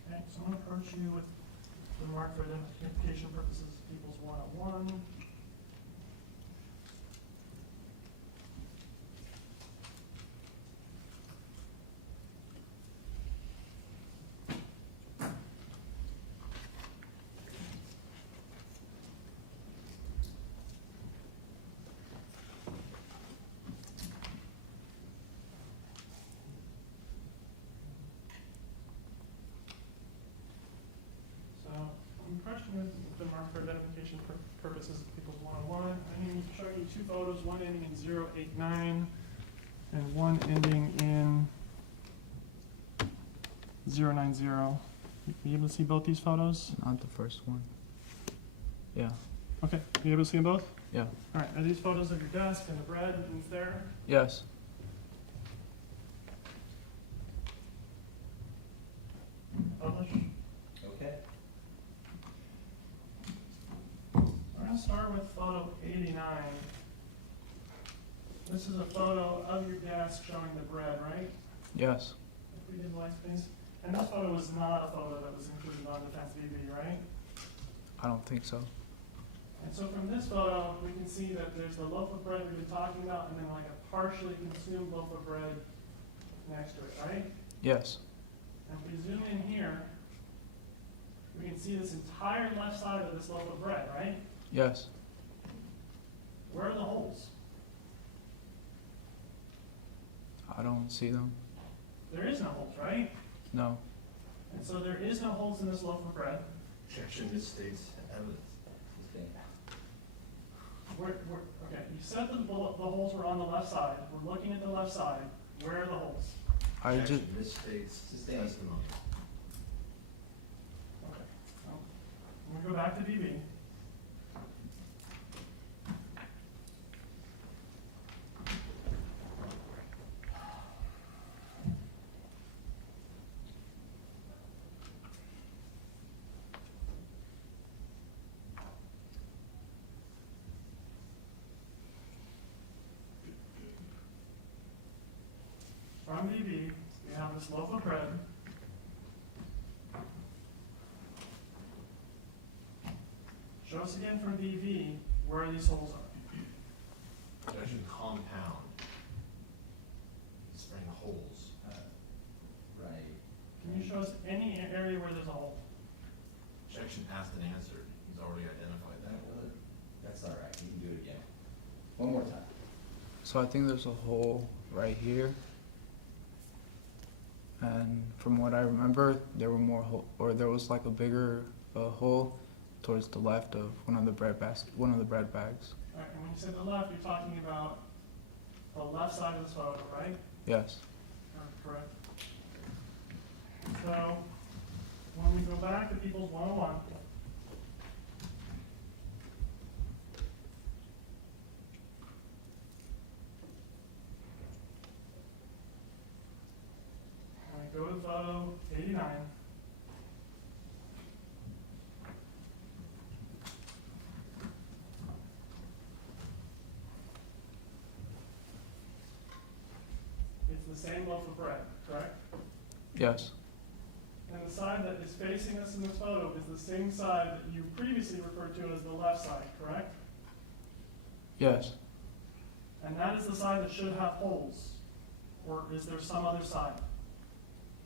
Okay, so I'm gonna approach you with the mark for identification purposes, people's 101. So I'm approaching with the mark for identification purposes, people's 101. I'm showing you 2 photos, one ending in 089 and one ending in 090. You able to see both these photos? Not the first one. Yeah. Okay, you able to see them both? Yeah. All right, are these photos of your desk and the bread and it's there? Yes. Publish. Okay. We're gonna start with photo 89. This is a photo of your desk showing the bread, right? Yes. If we did lights, please. And this photo was not a photo that was included on Defense BB, right? I don't think so. And so from this photo, we can see that there's the loaf of bread we've been talking about, and then like a partially consumed loaf of bread next to it, right? Yes. And if we zoom in here, we can see this entire left side of this loaf of bread, right? Yes. Where are the holes? I don't see them. There is no holes, right? No. And so there is no holes in this loaf of bread. Objection misstates evidence. Okay, you said the holes were on the left side. We're looking at the left side. Where are the holes? I just Objection misstates Sustained. testimony. Okay. Well, I'm gonna go back to BB. From BB, we have this loaf of bread. Show us again from BV where these holes are. Objection compound. Spraying holes. Right. Can you show us any area where there's a hole? Objection asked and answered. He's already identified that. That's all right, you can do it again. One more time. so I think there's a hole right here. And from what I remember, there were more there was like a bigger hole towards the left of one of the bread bags. All right, and when you say the left, you're talking about the left side of this photo, right? Yes. Correct. So, when we go back to People's 101, and we go to photo 89, it's the same loaf of bread, correct? Yes. And the side that is facing us in this photo is the same side that you previously referred to as the left side, correct? Yes. And that is the side that should have holes. Or is there some other side?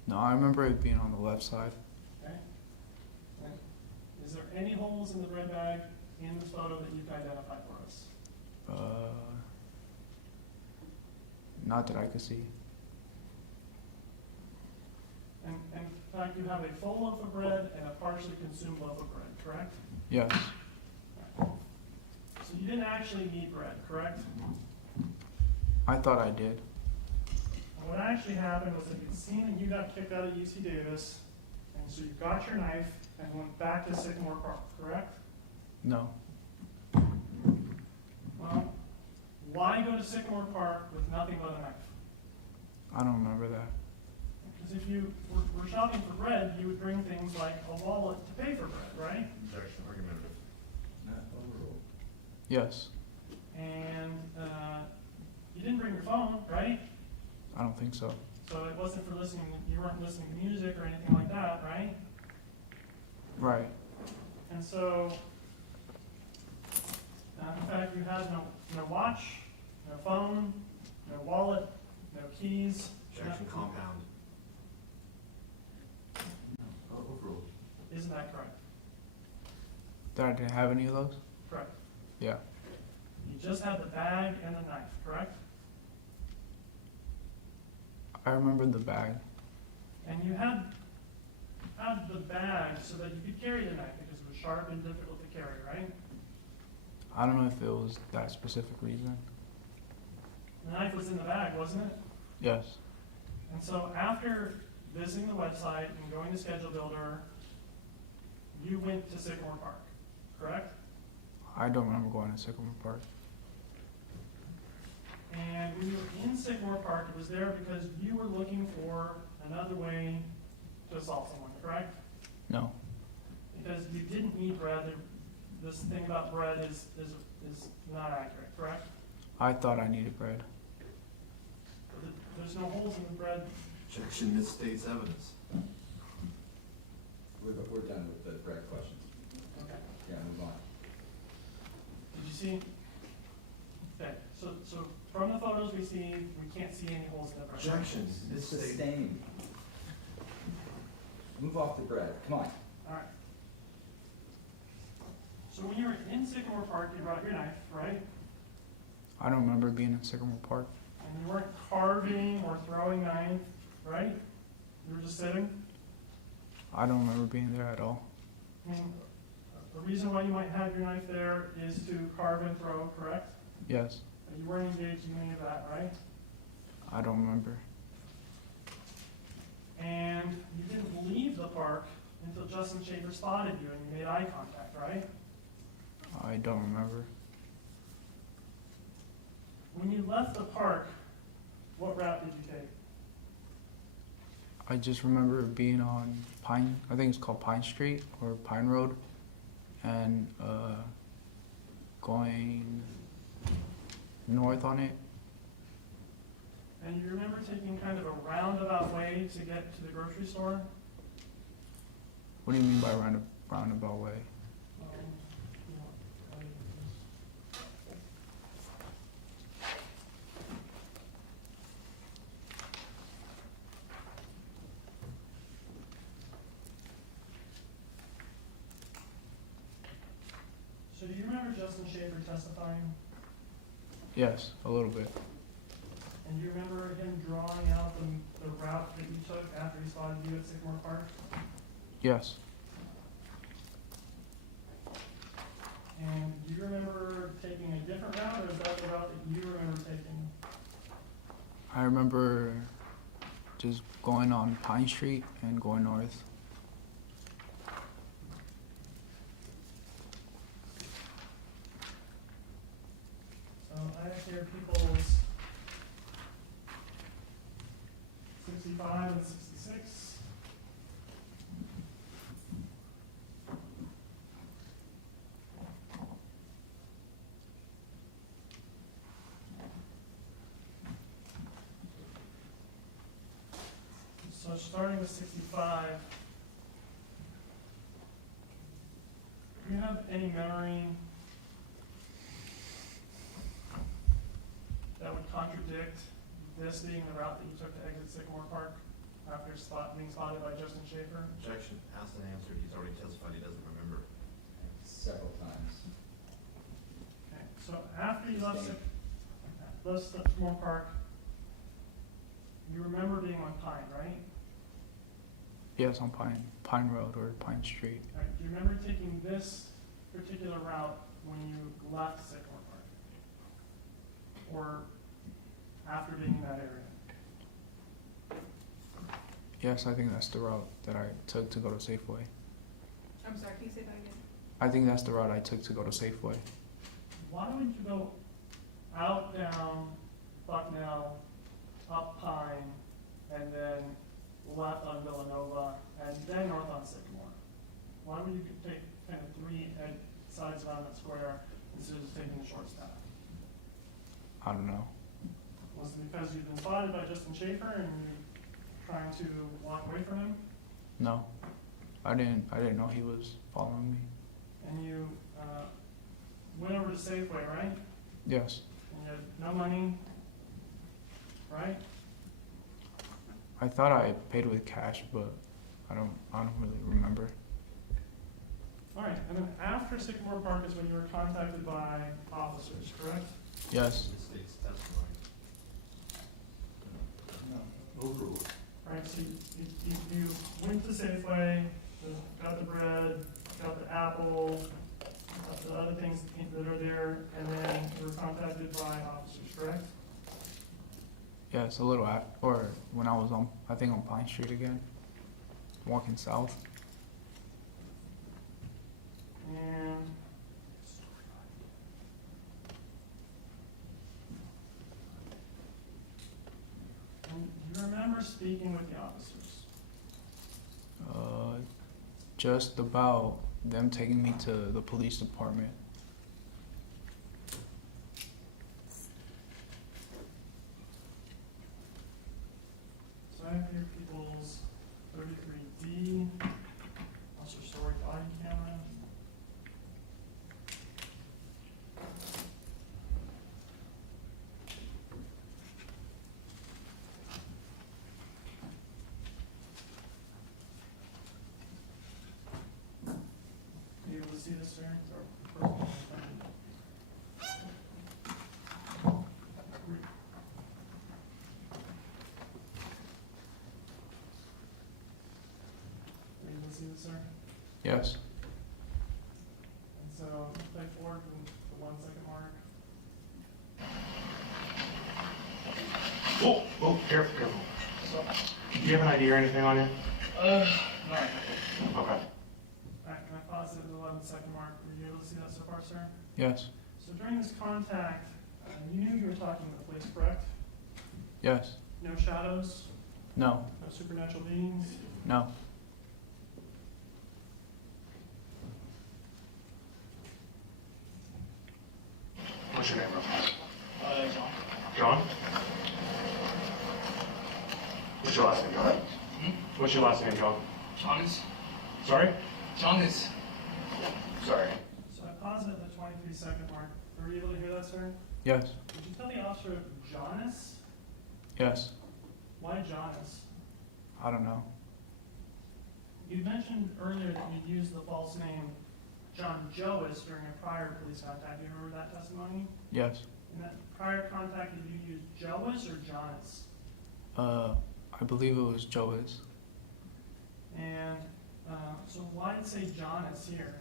No, I remember it being on the left side. Okay? Okay. Is there any holes in the bread bag in this photo that you can identify for us? Not that I could see. And in fact, you have a full loaf of bread and a partially consumed loaf of bread, correct? Yes. So you didn't actually need bread, correct? I thought I did. What actually happened was that you'd seen that you got kicked out of UC Davis, and so you got your knife and went back to Sycamore Park, correct? No. Well, why go to Sycamore Park with nothing but a knife? I don't remember that. Because if you were shopping for bread, you would bring things like a wallet to pay for bread, right? Objection, argumentative. Not overruled. Yes. And you didn't bring your phone, right? I don't think so. So it wasn't for listening, you weren't listening to music or anything like that, right? Right. And so, in fact, you had no watch, no phone, no wallet, no keys. Objection, compound. No, overruled. Isn't that correct? That I didn't have any of those? Correct. Yeah. You just had the bag and the knife, correct? I remember the bag. And you had the bag so that you could carry the knife because it was sharp and difficult to carry, right? I don't know if it was that specific reason. The knife was in the bag, wasn't it? Yes. And so after visiting the website and going to Schedule Builder, you went to Sycamore Park, correct? I don't remember going to Sycamore Park. And when you were in Sycamore Park, it was there because you were looking for another way to assault someone, correct? No. Because you didn't eat bread. This thing about bread is not accurate, correct? I thought I needed bread. There's no holes in the bread. Objection, misstates evidence. We're done with the bread questions. Okay. Yeah, move on. Did you see? Okay. So from the photos we see, we can't see any holes in the bread. Objection, It's the misstate. same. Move off the bread, come on. All right. So when you were in Sycamore Park, you brought your knife, right? I don't remember being in Sycamore Park. And you weren't carving or throwing knife, right? You were just sitting. I don't remember being there at all. I mean, the reason why you might have your knife there is to carve and throw, correct? Yes. But you weren't engaged in any of that, right? I don't remember. And you didn't leave the park until Justin Schaefer spotted you and you made eye contact, right? I don't remember. When you left the park, what route did you take? I just remember being on Pine, I think it's called Pine Street or Pine Road, and going north on it. And you remember taking kind of a roundabout way to get to the grocery store? What do you mean by roundabout way? You know, So do you remember Justin Schaefer testifying? Yes, a little bit. And do you remember him drawing out the route that you took after he spotted you at Sycamore Park? Yes. And do you remember taking a different route, or is that the route that you remember taking? I remember just going on Pine Street and going north. So I have here people's 65 and 66. So starting with 65, do you have any memory that would contradict this being the route that you took to exit Sycamore Park after being spotted by Justin Schaefer? Objection, asked and answered. He's already testified he doesn't remember. Several times. Okay, so after you left Sycamore Park, you remember being on Pine, right? Yes, on Pine Road or Pine Street. All right, do you remember taking this particular route when you left Sycamore Park? Or after being in that area? Yes, I think that's the route that I took to go to Safeway. I'm sorry, can you say that again? I think that's the route I took to go to Safeway. Why would you go out, down, Bucknell, up Pine, and then left on Villanova, and then north on Sycamore? Why would you take kind of three sides around that square instead of just taking the short path? I don't know. Was it because you've been spotted by Justin Schaefer and you're trying to walk away from him? No, I didn't know he was following me. And you went over to Safeway, right? Yes, And you had no money, right? I thought I paid with cash, but I don't really remember. All right, and then after Sycamore Park is when you were contacted by officers, correct? Yes, The state's testimony. Overruled. All right, so you went to Safeway, got the bread, got the apple, got the other things that are there, and then you were contacted by officers, correct? yes, a little or when I was I think on Pine Street again, walking south. And you remember speaking with the officers? Just about them taking me to the police department. So I have here people's 33D, Officer Story body camera. Are you able to see this, sir? It's our personal Are you able to see this, sir? Yes, And so, play forward from the 1 second mark. Oh, careful. So, Do you have an ID or anything on you? no. Okay. Alright, can I pause at the 11 second mark? Were you able to see that so far, sir? yes, So during this contact, you knew you were talking to the police, correct? yes, No shadows, no, no supernatural beings? no, What's your name, real fast? John. John? What's your last name, John? What's your last name, John? Jonas? Sorry? Jonas. Sorry. So I paused at the 23 second mark. Were you able to hear that, sir? yes, Did you tell the officer Jonas? yes. Why Jonas? I don't know. You mentioned earlier that you'd used the false name John Joas during a prior police contact. Do you remember that testimony? Yes, In that prior contact, did you use Joas or Jonas? I believe it was Joe's. And so why did it say Jonas here?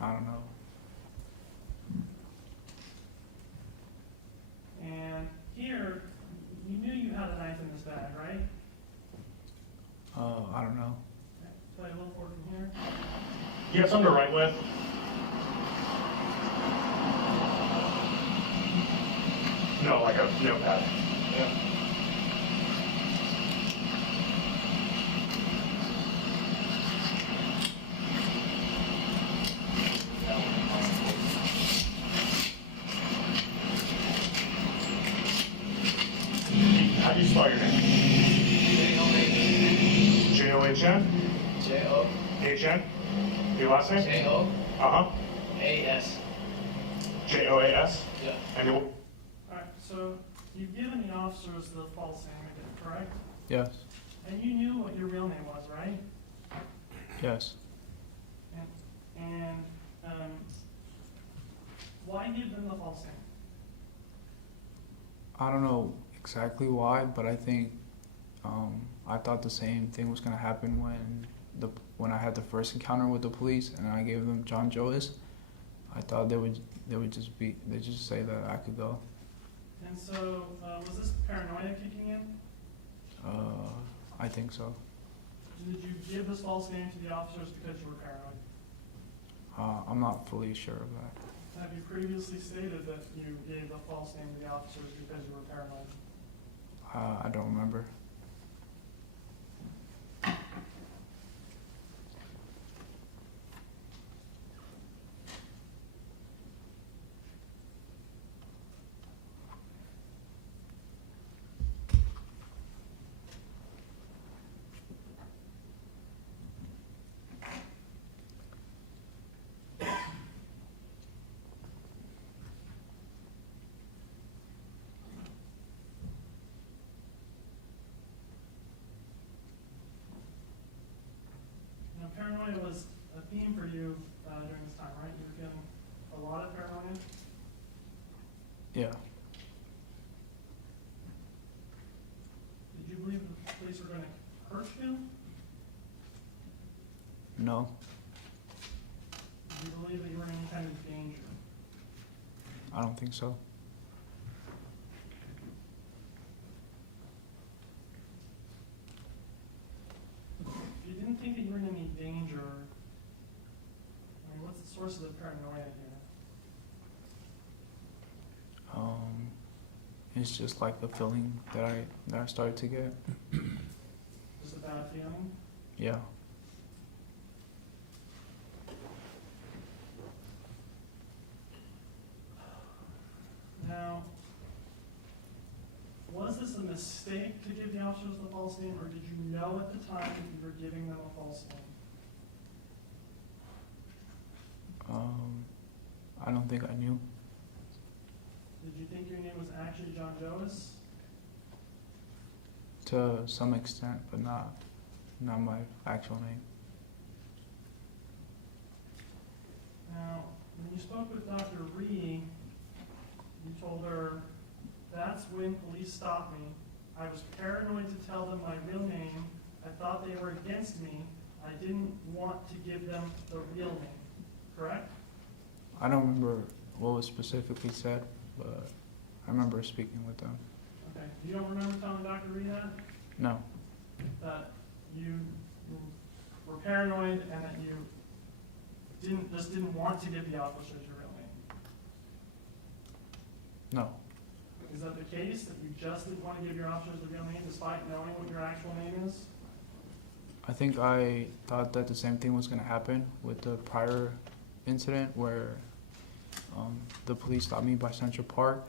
I don't know. And here, you knew you had a knife in this bag, right? I don't know. Play a little forward from here. You have something to write with? No, like a notepad. Yeah. How do you spell your name? J-O-H-N? H-N? Your last name? Uh-huh. J-O-A-S. J-O-A-S? Yeah. And you, Alright, so you've given the officers the false name again, correct? Yes, And you knew what your real name was, right? yes. And why give them the false name? I don't know exactly why, but I think I thought the same thing was gonna happen when I had the first encounter with the police and I gave them John Joas. I thought they would just say that I could go. And so, was this paranoia kicking in? I think so. Did you give this false name to the officers because you were paranoid? I'm not fully sure of that. Have you previously stated that you gave the false name to the officers because you were paranoid? I don't remember. Now, paranoia was a theme for you during this time, right? You were feeling a lot of paranoia? Yeah. Did you believe the police were going to hurt you? No. Did you believe that you were in any kind of danger? I don't think so. If you didn't think that you were in any danger, I mean, what's the source of the paranoia here? It's just like the feeling that I started to get. Just a bad feeling? Yeah. Now, was this a mistake to give the officers the false name, or did you know at the time that you were giving them a false name? I don't think I knew. Did you think your name was actually John Joas? To some extent, but not my actual name. Now, when you spoke with Dr. Ree, you told her, "That's when police stopped me. I was paranoid to tell them my real name. I thought they were against me. I didn't want to give them the real name." Correct? I don't remember what was specifically said, but I remember speaking with them. Okay. You don't remember telling Dr. Ree that? No. That you were paranoid and that you didn't want to give the officers your real name? No. Is that the case, that you just didn't want to give your officers the real name despite knowing what your actual name is? I think I thought that the same thing was going to happen with the prior incident where the police stopped me by Central Park.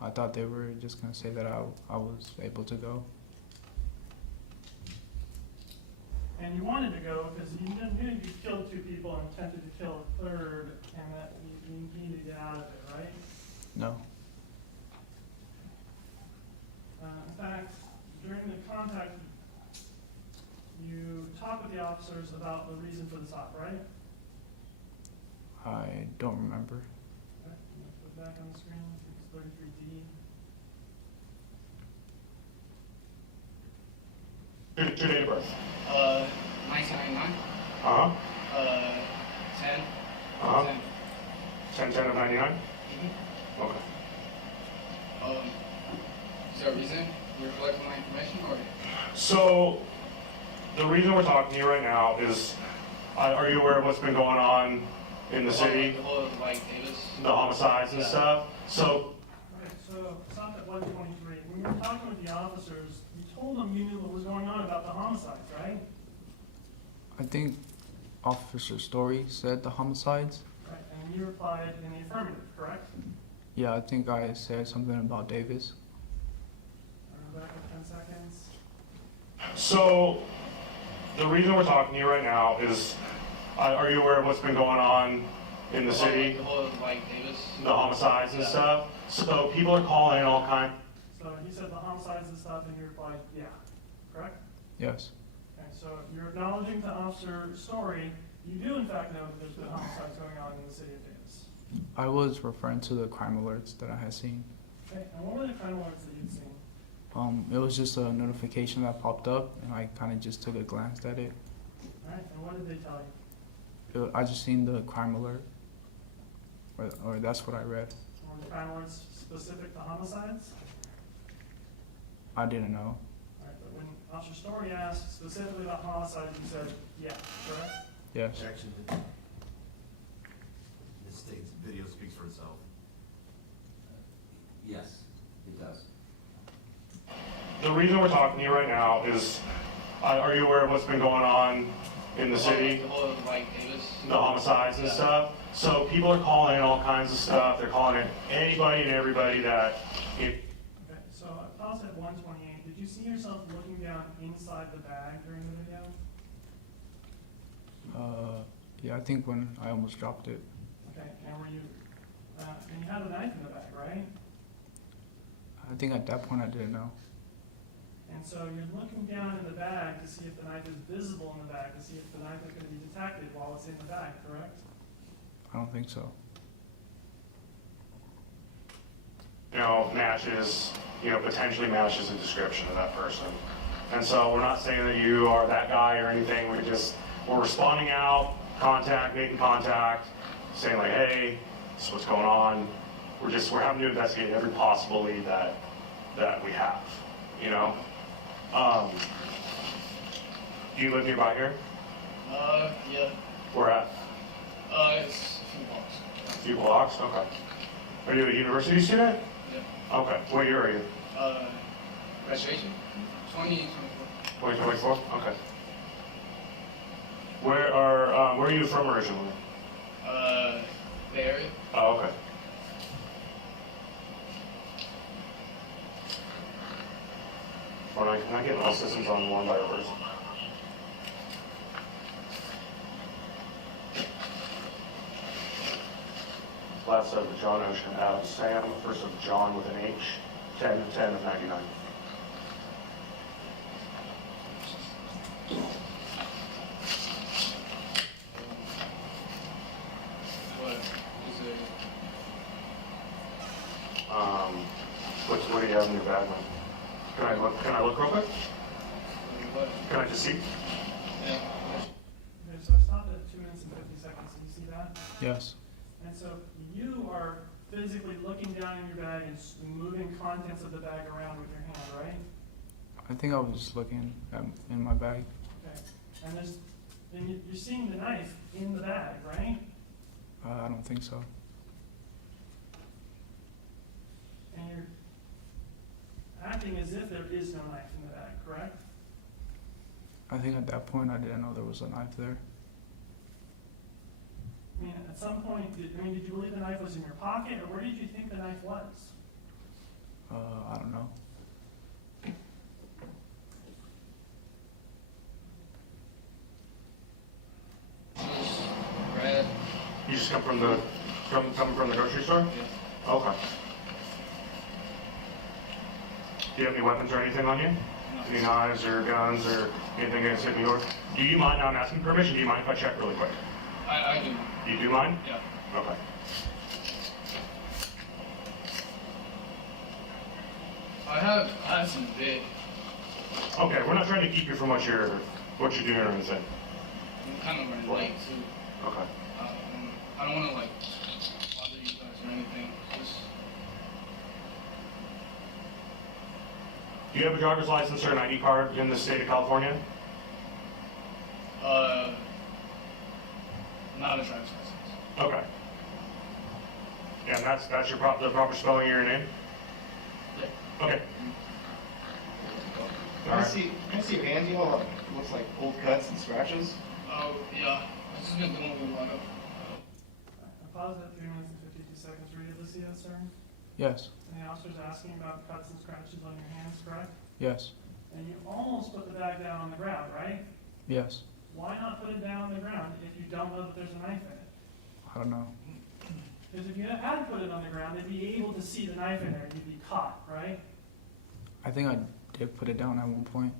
I thought they were just going to say that I was able to go. And you wanted to go because you knew you killed 2 people and attempted to kill a third, and that you needed to get out of it, right? No. In fact, during the contact, you talked with the officers about the reason for the stop, right? I don't remember. Okay, I'm gonna put it back on the screen. I think it's 33D. Your date of birth. 1999. Uh-huh. 10. Uh-huh. 10 of 99? Mhm. Okay. Is there a reason you're collecting my information, or? So, the reason we're talking to you right now is, are you aware of what's been going on in the city? The whole, like, Davis? The homicides and Yeah. stuff? So, Okay, so stop at 123. When you were talking with the officers, you told them you knew what was going on about the homicides, right? I think Officer Story said the homicides. Right, and you replied in the affirmative, correct? Yeah, I think I said something about Davis. Back in 10 seconds. so, the reason we're talking to you right now is, are you aware of what's been going on in the city? The whole, like, Davis? The homicides and Yeah. stuff? So, people are calling all kinds. So he said the homicides and stuff, and you replied, yeah, correct? Yes. Okay, so you're acknowledging to Officer Story, you do in fact know that there's been homicides going on in the city of Davis. I was referring to the crime alerts that I had seen. Okay, and what were the crime alerts that you'd seen? It was just a notification that popped up, and I kind of just took a glance at it. All right, and what did they tell you? I just seen the crime alert, or that's what I read. Were the crime alerts specific to homicides? I didn't know. All right, but when Officer Story asked specifically about homicide, you said, yeah, correct? Yes. Objection. This state's video speaks for itself. Yes, it does. The reason we're talking to you right now is, are you aware of what's been going on in the city? The whole, like, Davis. The homicides and stuff. So people are calling in all kinds of stuff. They're calling in anybody and everybody that, Okay, so I paused at 128. Did you see yourself looking down inside the bag during the video? Yeah, I think when I almost dropped it. Okay, and were you, and you had a knife in the bag, right? I think at that point I didn't know. And so you're looking down in the bag to see if the knife is visible in the bag, to see if the knife is going to be detected while it's in the bag, correct? I don't think so. matches, potentially matches the description of that person. And so we're not saying that you are that guy or anything. We're responding out, making contact, saying like, hey, this is what's going on. We're having to investigate every possible lead that we have, Do you live nearby here? Yeah. Where at? It's a few blocks. A few blocks? Okay. Are you a university student? Yeah. Okay. What year are you? Registration? 2024. 2024? Okay. Where are you from originally? Bay Area. Oh, okay. Can I get my systems on one by yours? Last of John Ocean, Adam Sam, first of John with an H, 10 of 99. What is it? What do you have in your bag, man? Can I look real quick? What? Can I just see? Yeah. Okay, so I stopped at 2 minutes and 50 seconds. Do you see that? Yes. And so you are physically looking down in your bag and moving contents of the bag around with your hand, right? I think I was just looking in my bag. Okay. And you're seeing the knife in the bag, right? I don't think so. And you're acting as if there is no knife in the bag, correct? I think at that point I didn't know there was a knife there. I mean, at some point, did you believe the knife was in your pocket, or where did you think the knife was? I don't know. Red. You just come from the grocery store? Yeah. Okay. Do you have any weapons or anything on you? Any knives or guns or anything against New York? Do you mind, now I'm asking permission, do you mind if I check really quick? I do. You do mind? Yeah. Okay. I have some bit. Okay, we're not trying to keep you from what you're doing or anything. I'm kind of running late too. Okay. I don't want to like bother you guys or anything. Just Do you have a driver's license or an ID card in the state of California? not a driver's license. Okay. Yeah, and that's the proper spelling of your name? Yeah. Okay. Can I see your hand? You know, it looks like old cuts and scratches. Oh yeah. This has been going on a while. I paused at 3 minutes and 52 seconds. Were you able to see that, sir? Yes. And the officer's asking about cuts and scratches on your hands, correct? Yes. And you almost put the bag down on the ground, right? Yes. Why not put it down on the ground if you don't know that there's a knife in it? I don't know. Because if you had put it on the ground, they'd be able to see the knife in there and you'd be caught, right? I think I did put it down at one point.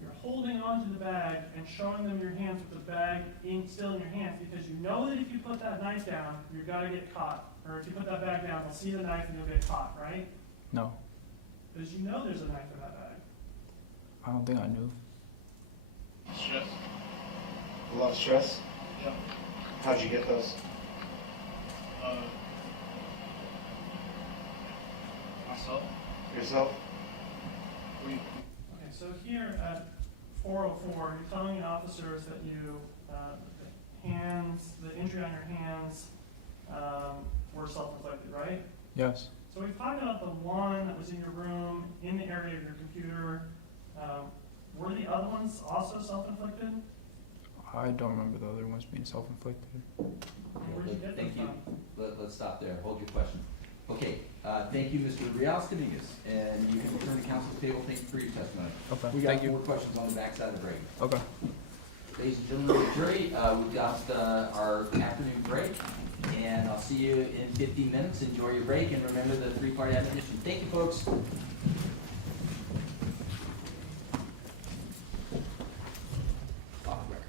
You're holding onto the bag and showing them your hands with the bag still in your hands because you know that if you put that knife down, you're gonna get caught. Or if you put that bag down, they'll see the knife and you'll get caught, right? No. Because you know there's a knife in that bag. I don't think I knew. Stress. A lot of stress. Yeah. How'd you get those? Myself. Yourself? Okay, so here at 404, you're telling the officers that you, the hands, the injury on your hands, were self-inflicted, right? Yes. So we talked about the one that was in your room, in the area of your computer. Were the other ones also self-inflicted? I don't remember the other ones being self-inflicted. Where'd you get them Thank you. from? Let's stop there. Hold your question. Okay, thank you, Mr. Carlos Dominguez, and you can return to council's table. Thank you for your testimony. Okay, We got thank you. more questions on the backside of the break. Okay. Ladies and gentlemen of the jury, we've got our afternoon break, and I'll see you in 15 minutes. Enjoy your break, and remember the three-part admonition. Thank you, folks. Off the record.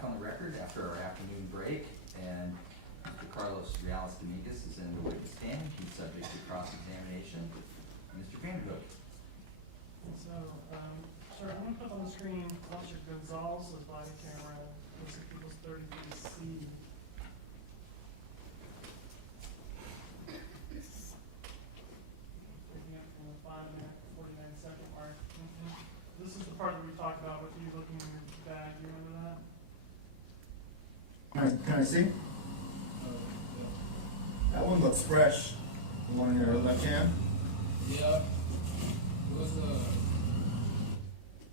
back on the record after our afternoon break, and Mr. Carlos Dominguez is in the witness stand. He's subject to cross-examination. Mr. Vanderhook. So, sir, I'm gonna put on the screen Officer Gonzalez's body camera, looks like people's 33C. Picking up from the 5-minute, 49-second mark. This is the part that we talked about with you looking in your bag, do you remember that? Can I see? That one looks fresh. The one in your left hand? Yeah. It was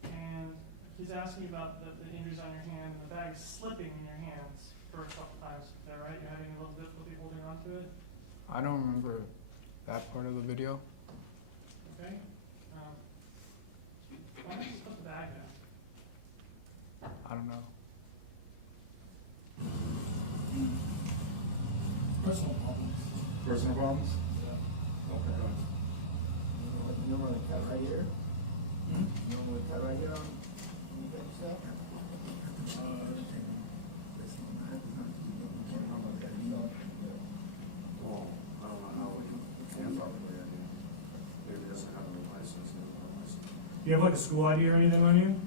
And he's asking about the injuries on your hand, and the bag is slipping in your hands for a couple times. Is that right? You're having a little difficulty holding on to it? I don't remember that part of the video. Okay? Why don't you just put the bag down? I don't know. personal problems. Personal problems? Yeah. Okay. You know the cut right here? You know the cut right here on the bench stuff? Well, I don't know how we can probably, I mean, maybe he doesn't have a license, he doesn't have a license. Do you have like a school ID or anything on you?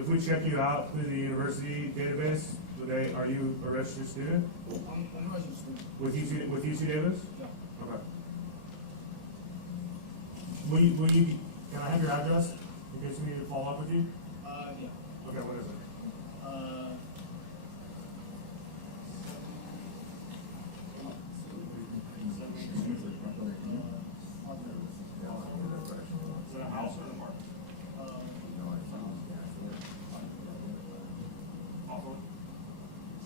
If we check you out through the university database, are you a registered student I'm registered. with UC Davis? Yeah. Okay. Can I have your address in case we need to follow up with you? Yeah. Okay, what is it? Is it a house or an apartment? Hawthorne?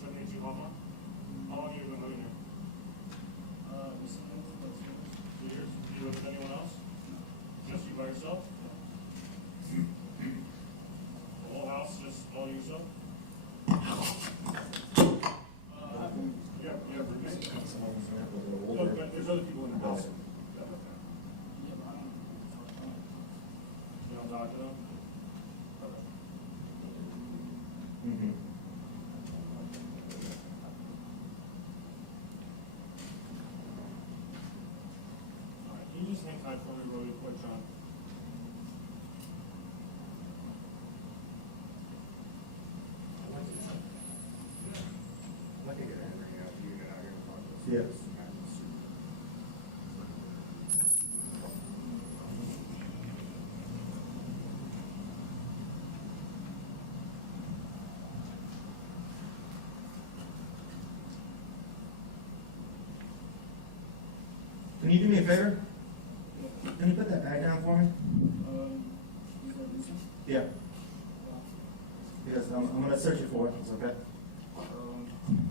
72 Hawthorne? How long have you been living here? 2 years? Do you live with anyone else? Just you by yourself? The whole house, just all yourself? Yeah, roommates? Look, but there's other people in the house. You don't talk to them? Okay. All right, can you just hang tight for me really quick, John? I'd like to get Henry out, you get out here and talk to us. Yes. Can you do me a favor? Can you put that bag down for me? Yeah. Because I'm gonna search it for it, it's okay?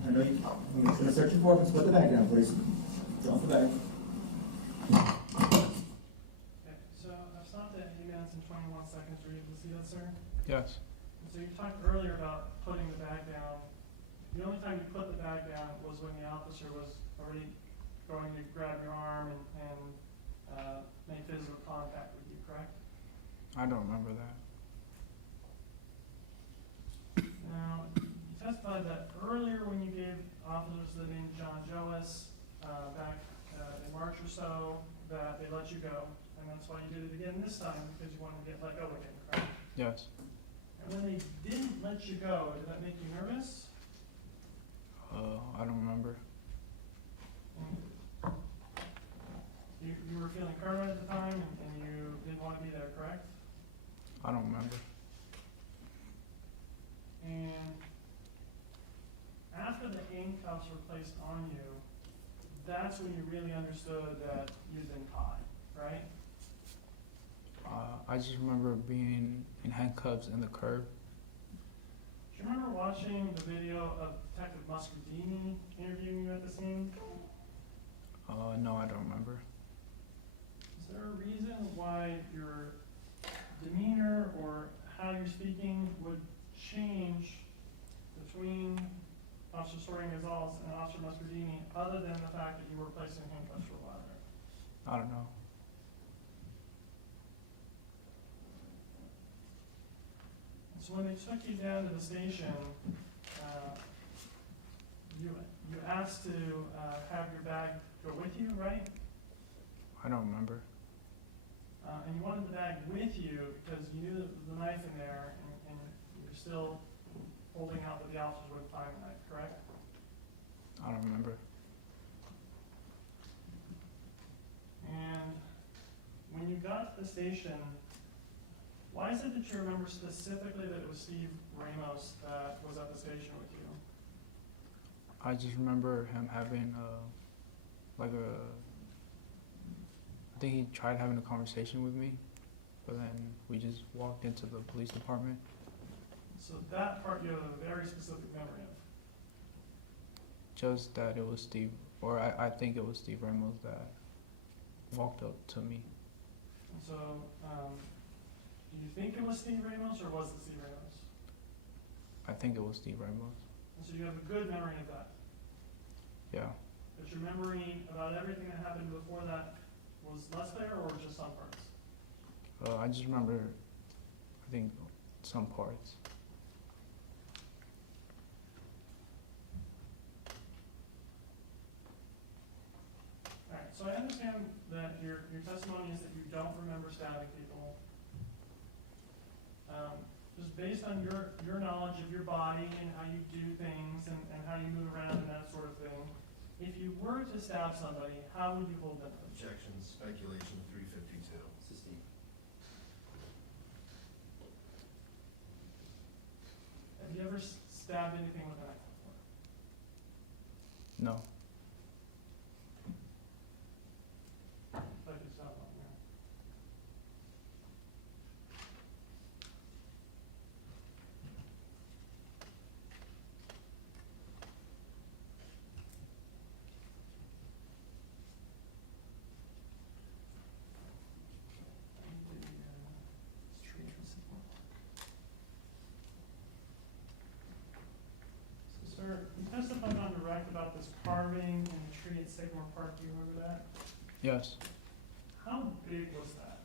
I know you, I'm just gonna search it for it, just put the bag down, please. Drop the bag. Okay, so I've stopped at 8 minutes and 21 seconds. Were you able to see that, sir? Yes. So you talked earlier about putting the bag down. The only time you put the bag down was when the officer was already going to grab your arm and make physical contact with you, correct? I don't remember that. Now, you testified that earlier when you gave officers the name John Joas, back in March or so, that they let you go, and that's why you did it again this time, because you wanted to get let go again, correct? Yes. And when they didn't let you go, did that make you nervous? I don't remember. You were feeling current at the time, and you didn't want to be there, correct? I don't remember. And after the handcuffs were placed on you, that's when you really understood that you'd been caught, right? I just remember being in handcuffs in the curb. Do you remember watching the video of Detective Muscardini interviewing you at the scene? No, I don't remember. Is there a reason why your demeanor or how you're speaking would change between Officer Soria-Gonzalez and Officer Muscardini, other than the fact that you were placed in handcuffs for a while there? I don't know. So So when they took you down to the station, you asked to have your bag go with you, right? I don't remember. And you wanted the bag with you because you knew the knife in there, and you're still holding out that the officers would find the knife, correct? I don't remember. And when you got to the station, why is it that you remember specifically that it was Steve Ramos that was at the station with you? I just remember him having I think he tried having a conversation with me, but then we just walked into the police department. So that part you have a very specific memory of. Just that it was Steve, or I think it was Steve Ramos that walked up to me. And so, do you think it was Steve Ramos or was it Steve Ramos? I think it was Steve Ramos. And so you have a good memory of that. Yeah. But your memory about everything that happened before that was less clear or just some parts? I just remember, I think, some parts. Alright, so I understand that your testimony is that you don't remember stabbing people. Just based on your knowledge of your body and how you do things and how you move around and that sort of thing, if you were to stab somebody, how would you hold them? Objection, speculation, 352. Sustained. Have you ever stabbed anything with a knife before? No. Like you stabbed one, yeah. So, sir, you testified on direct about this carving in the tree at Sycamore Park. Do you remember that? Yes. How big was that?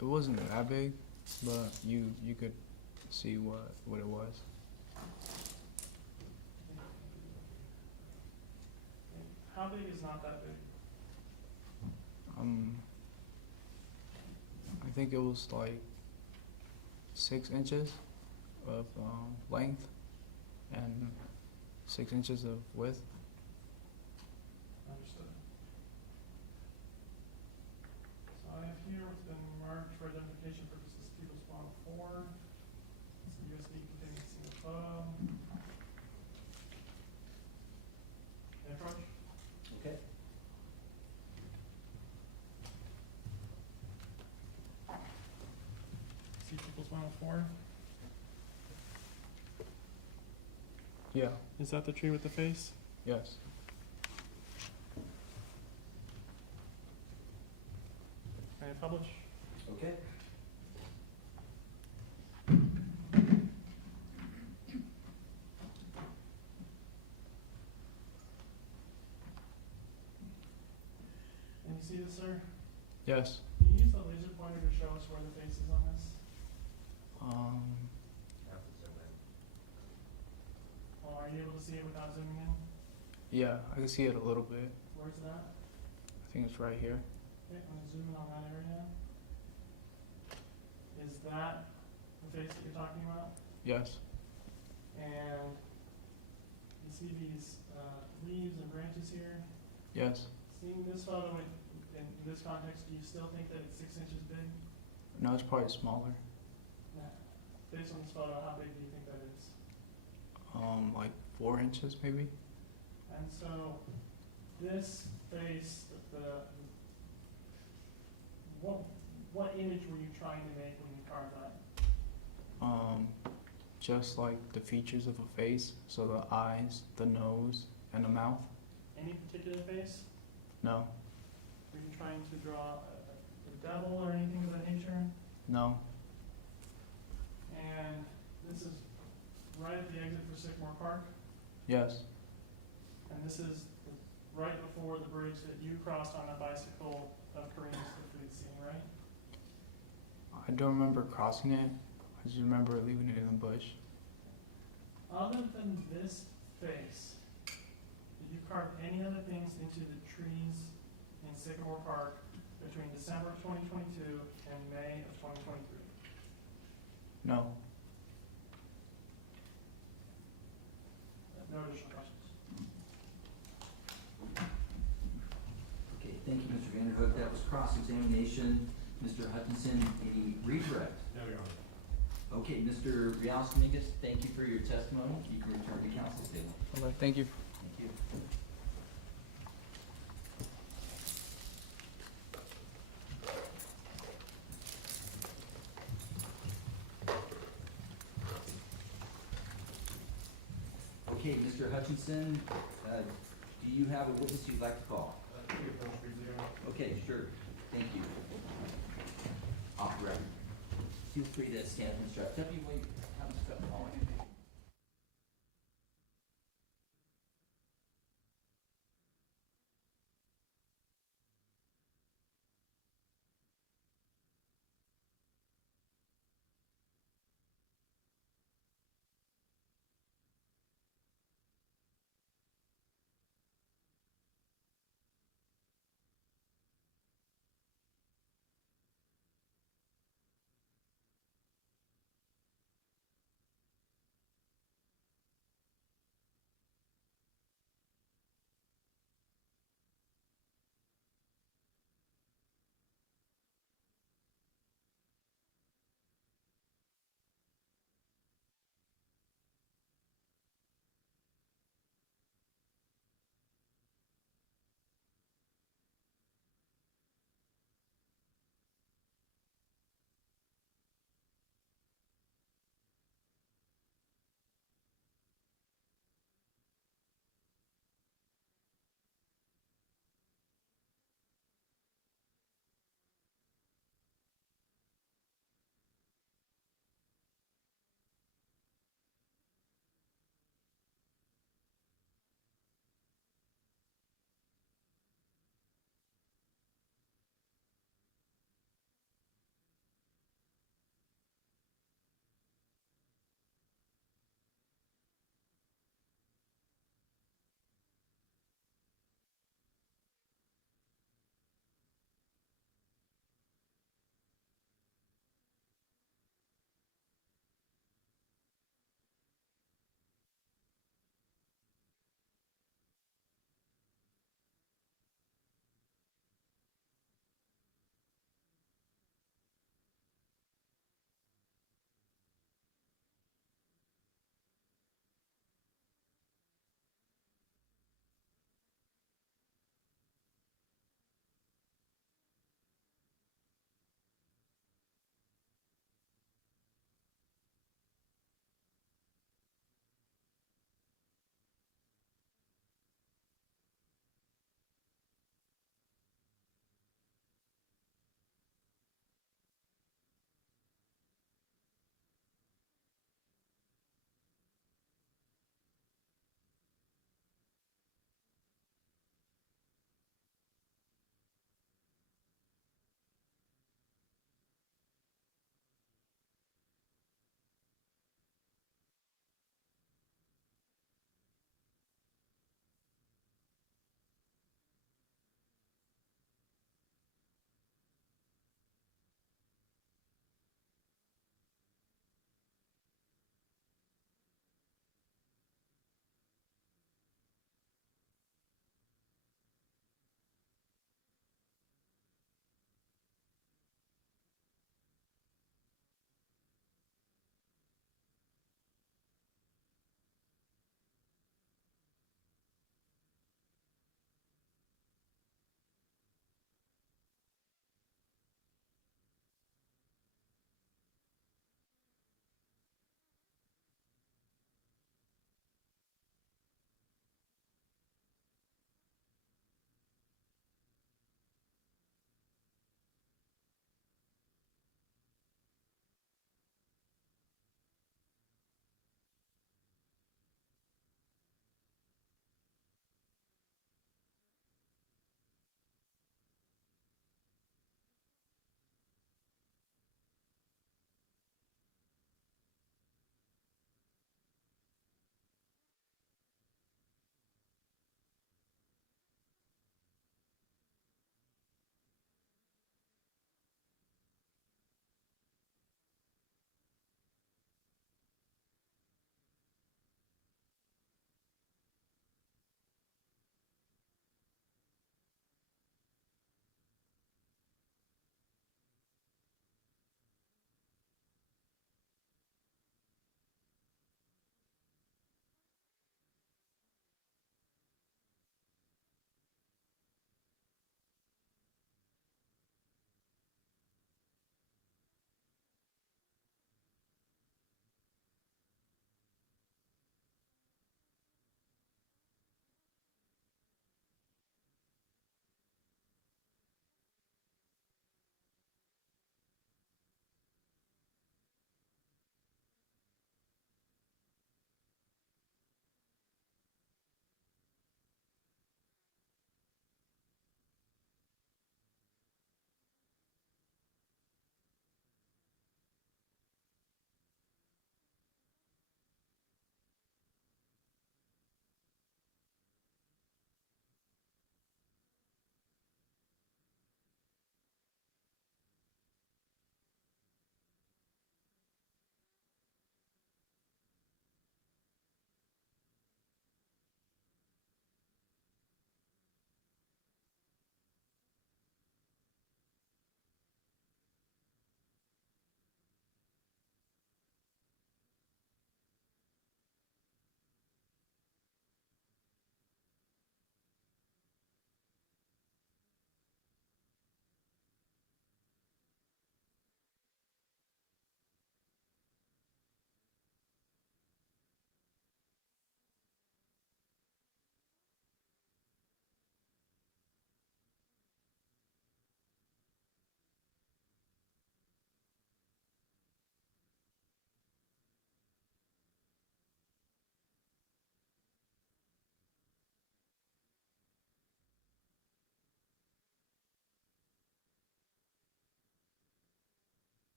It wasn't that big, but you could see what it was. How big is not that big? I think it was like 6 inches of length and 6 inches of width. Understood. So I have here what's been marked for identification purposes, people spawn 4. It's a USB containing a single photo. And approach. Okay. See people's 104. Yeah. Is that the tree with the face? Yes. Can I publish? Okay. Can you see this, sir? Yes. Can you use the laser pointer to show us where the face is on this? Have to zoom in. Well, are you able to see it without zooming in? Yeah, I can see it a little bit. Where's that? I think it's right here. Okay, I'm gonna zoom in on that area. Is that the face that you're talking about? Yes. And you see these leaves and branches here? Yes. Seeing this photo in this context, do you still think that it's 6 inches big? No, it's probably smaller. Yeah. Based on this photo, how big do you think that is? Like 4 inches maybe. And so this face, what image were you trying to make when you carved that? Just like the features of a face, so the eyes, the nose, and the mouth. Any particular face? No. Were you trying to draw a devil or anything of that nature? No. And this is right at the exit for Sycamore Park, Yes. and this is right before the bridge that you crossed on a bicycle of Kareem's if we'd seen, right? I don't remember crossing it. I just remember leaving it in the bush. Other than this face, did you carve any other things into the trees in Sycamore Park between December of 2022 and May of 2023? No. No additional questions. Okay, thank you, Mr. Vanderhook. That was cross-examination. Mr. Hutchinson, any redirect? No, Your Honor. Okay, Mr. Carlos Dominguez, thank you for your testimony. You can return to counsel's table. Okay, thank you. Thank you. Okay, Mr. Hutchinson, do you have a witness you'd like to call? Okay, sure. Thank you. Off the record. Feel free to stand up and stretch. Deputy, will you have us step forward?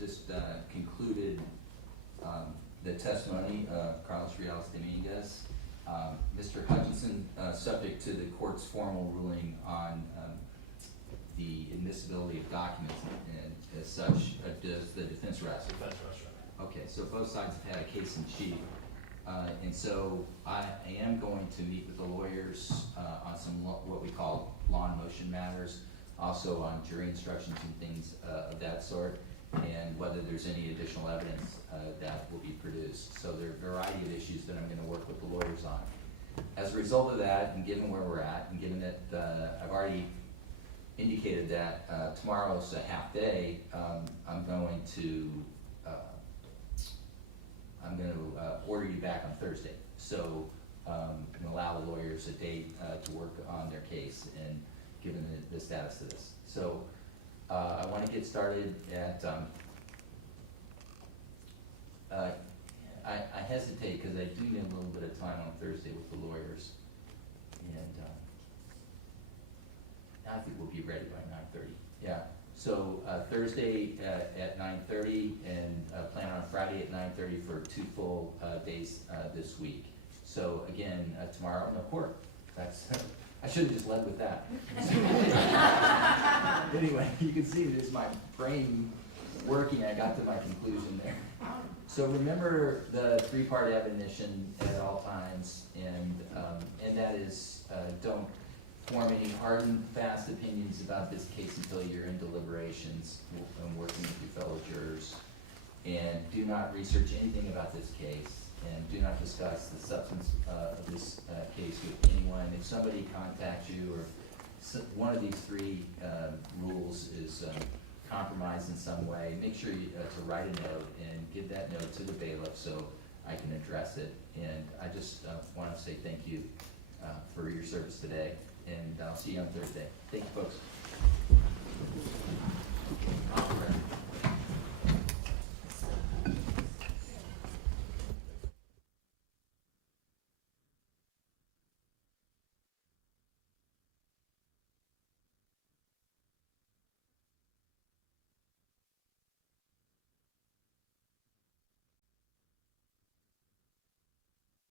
just concluded the testimony of Carlos Dominguez. Mr. Hutchinson, subject to the court's formal ruling on the admissibility of documents and as such, does the defense rest? Defense restaurant. Okay, so both sides have had a case in chief. And so I am going to meet with the lawyers on some what we call law and motion matters, also on jury instructions and things of that sort, and whether there's any additional evidence that will be produced. So there are a variety of issues that I'm going to work with the lawyers on. As a result of that, and given where we're at, and given that I've already indicated that tomorrow's a half day, I'm going to order you back on Thursday. So and allow the lawyers a date to work on their case, and given the status of this. So I want to get started at, I hesitate because I do need a little bit of time on Thursday with the lawyers. And I think we'll be ready by 9:30. Yeah. So Thursday at 9:30, and plan on Friday at 9:30 for 2 full days this week. So again, tomorrow, no court. That's I should have just led with that. Anyway, you can see there's my brain working. I got to my conclusion there. So remember the 3-part admonition at all times, and that is don't form any hard and fast opinions about this case until you're in deliberations and working with your fellow jurors. And do not research anything about this case, and do not discuss the substance of this case with anyone. If somebody contacts you, or one of these 3 rules is compromised in some way, make sure to write a note and give that note to the bailiff so I can address it. And I just want to say thank you for your service today, and I'll see you on Thursday. Thank you, folks.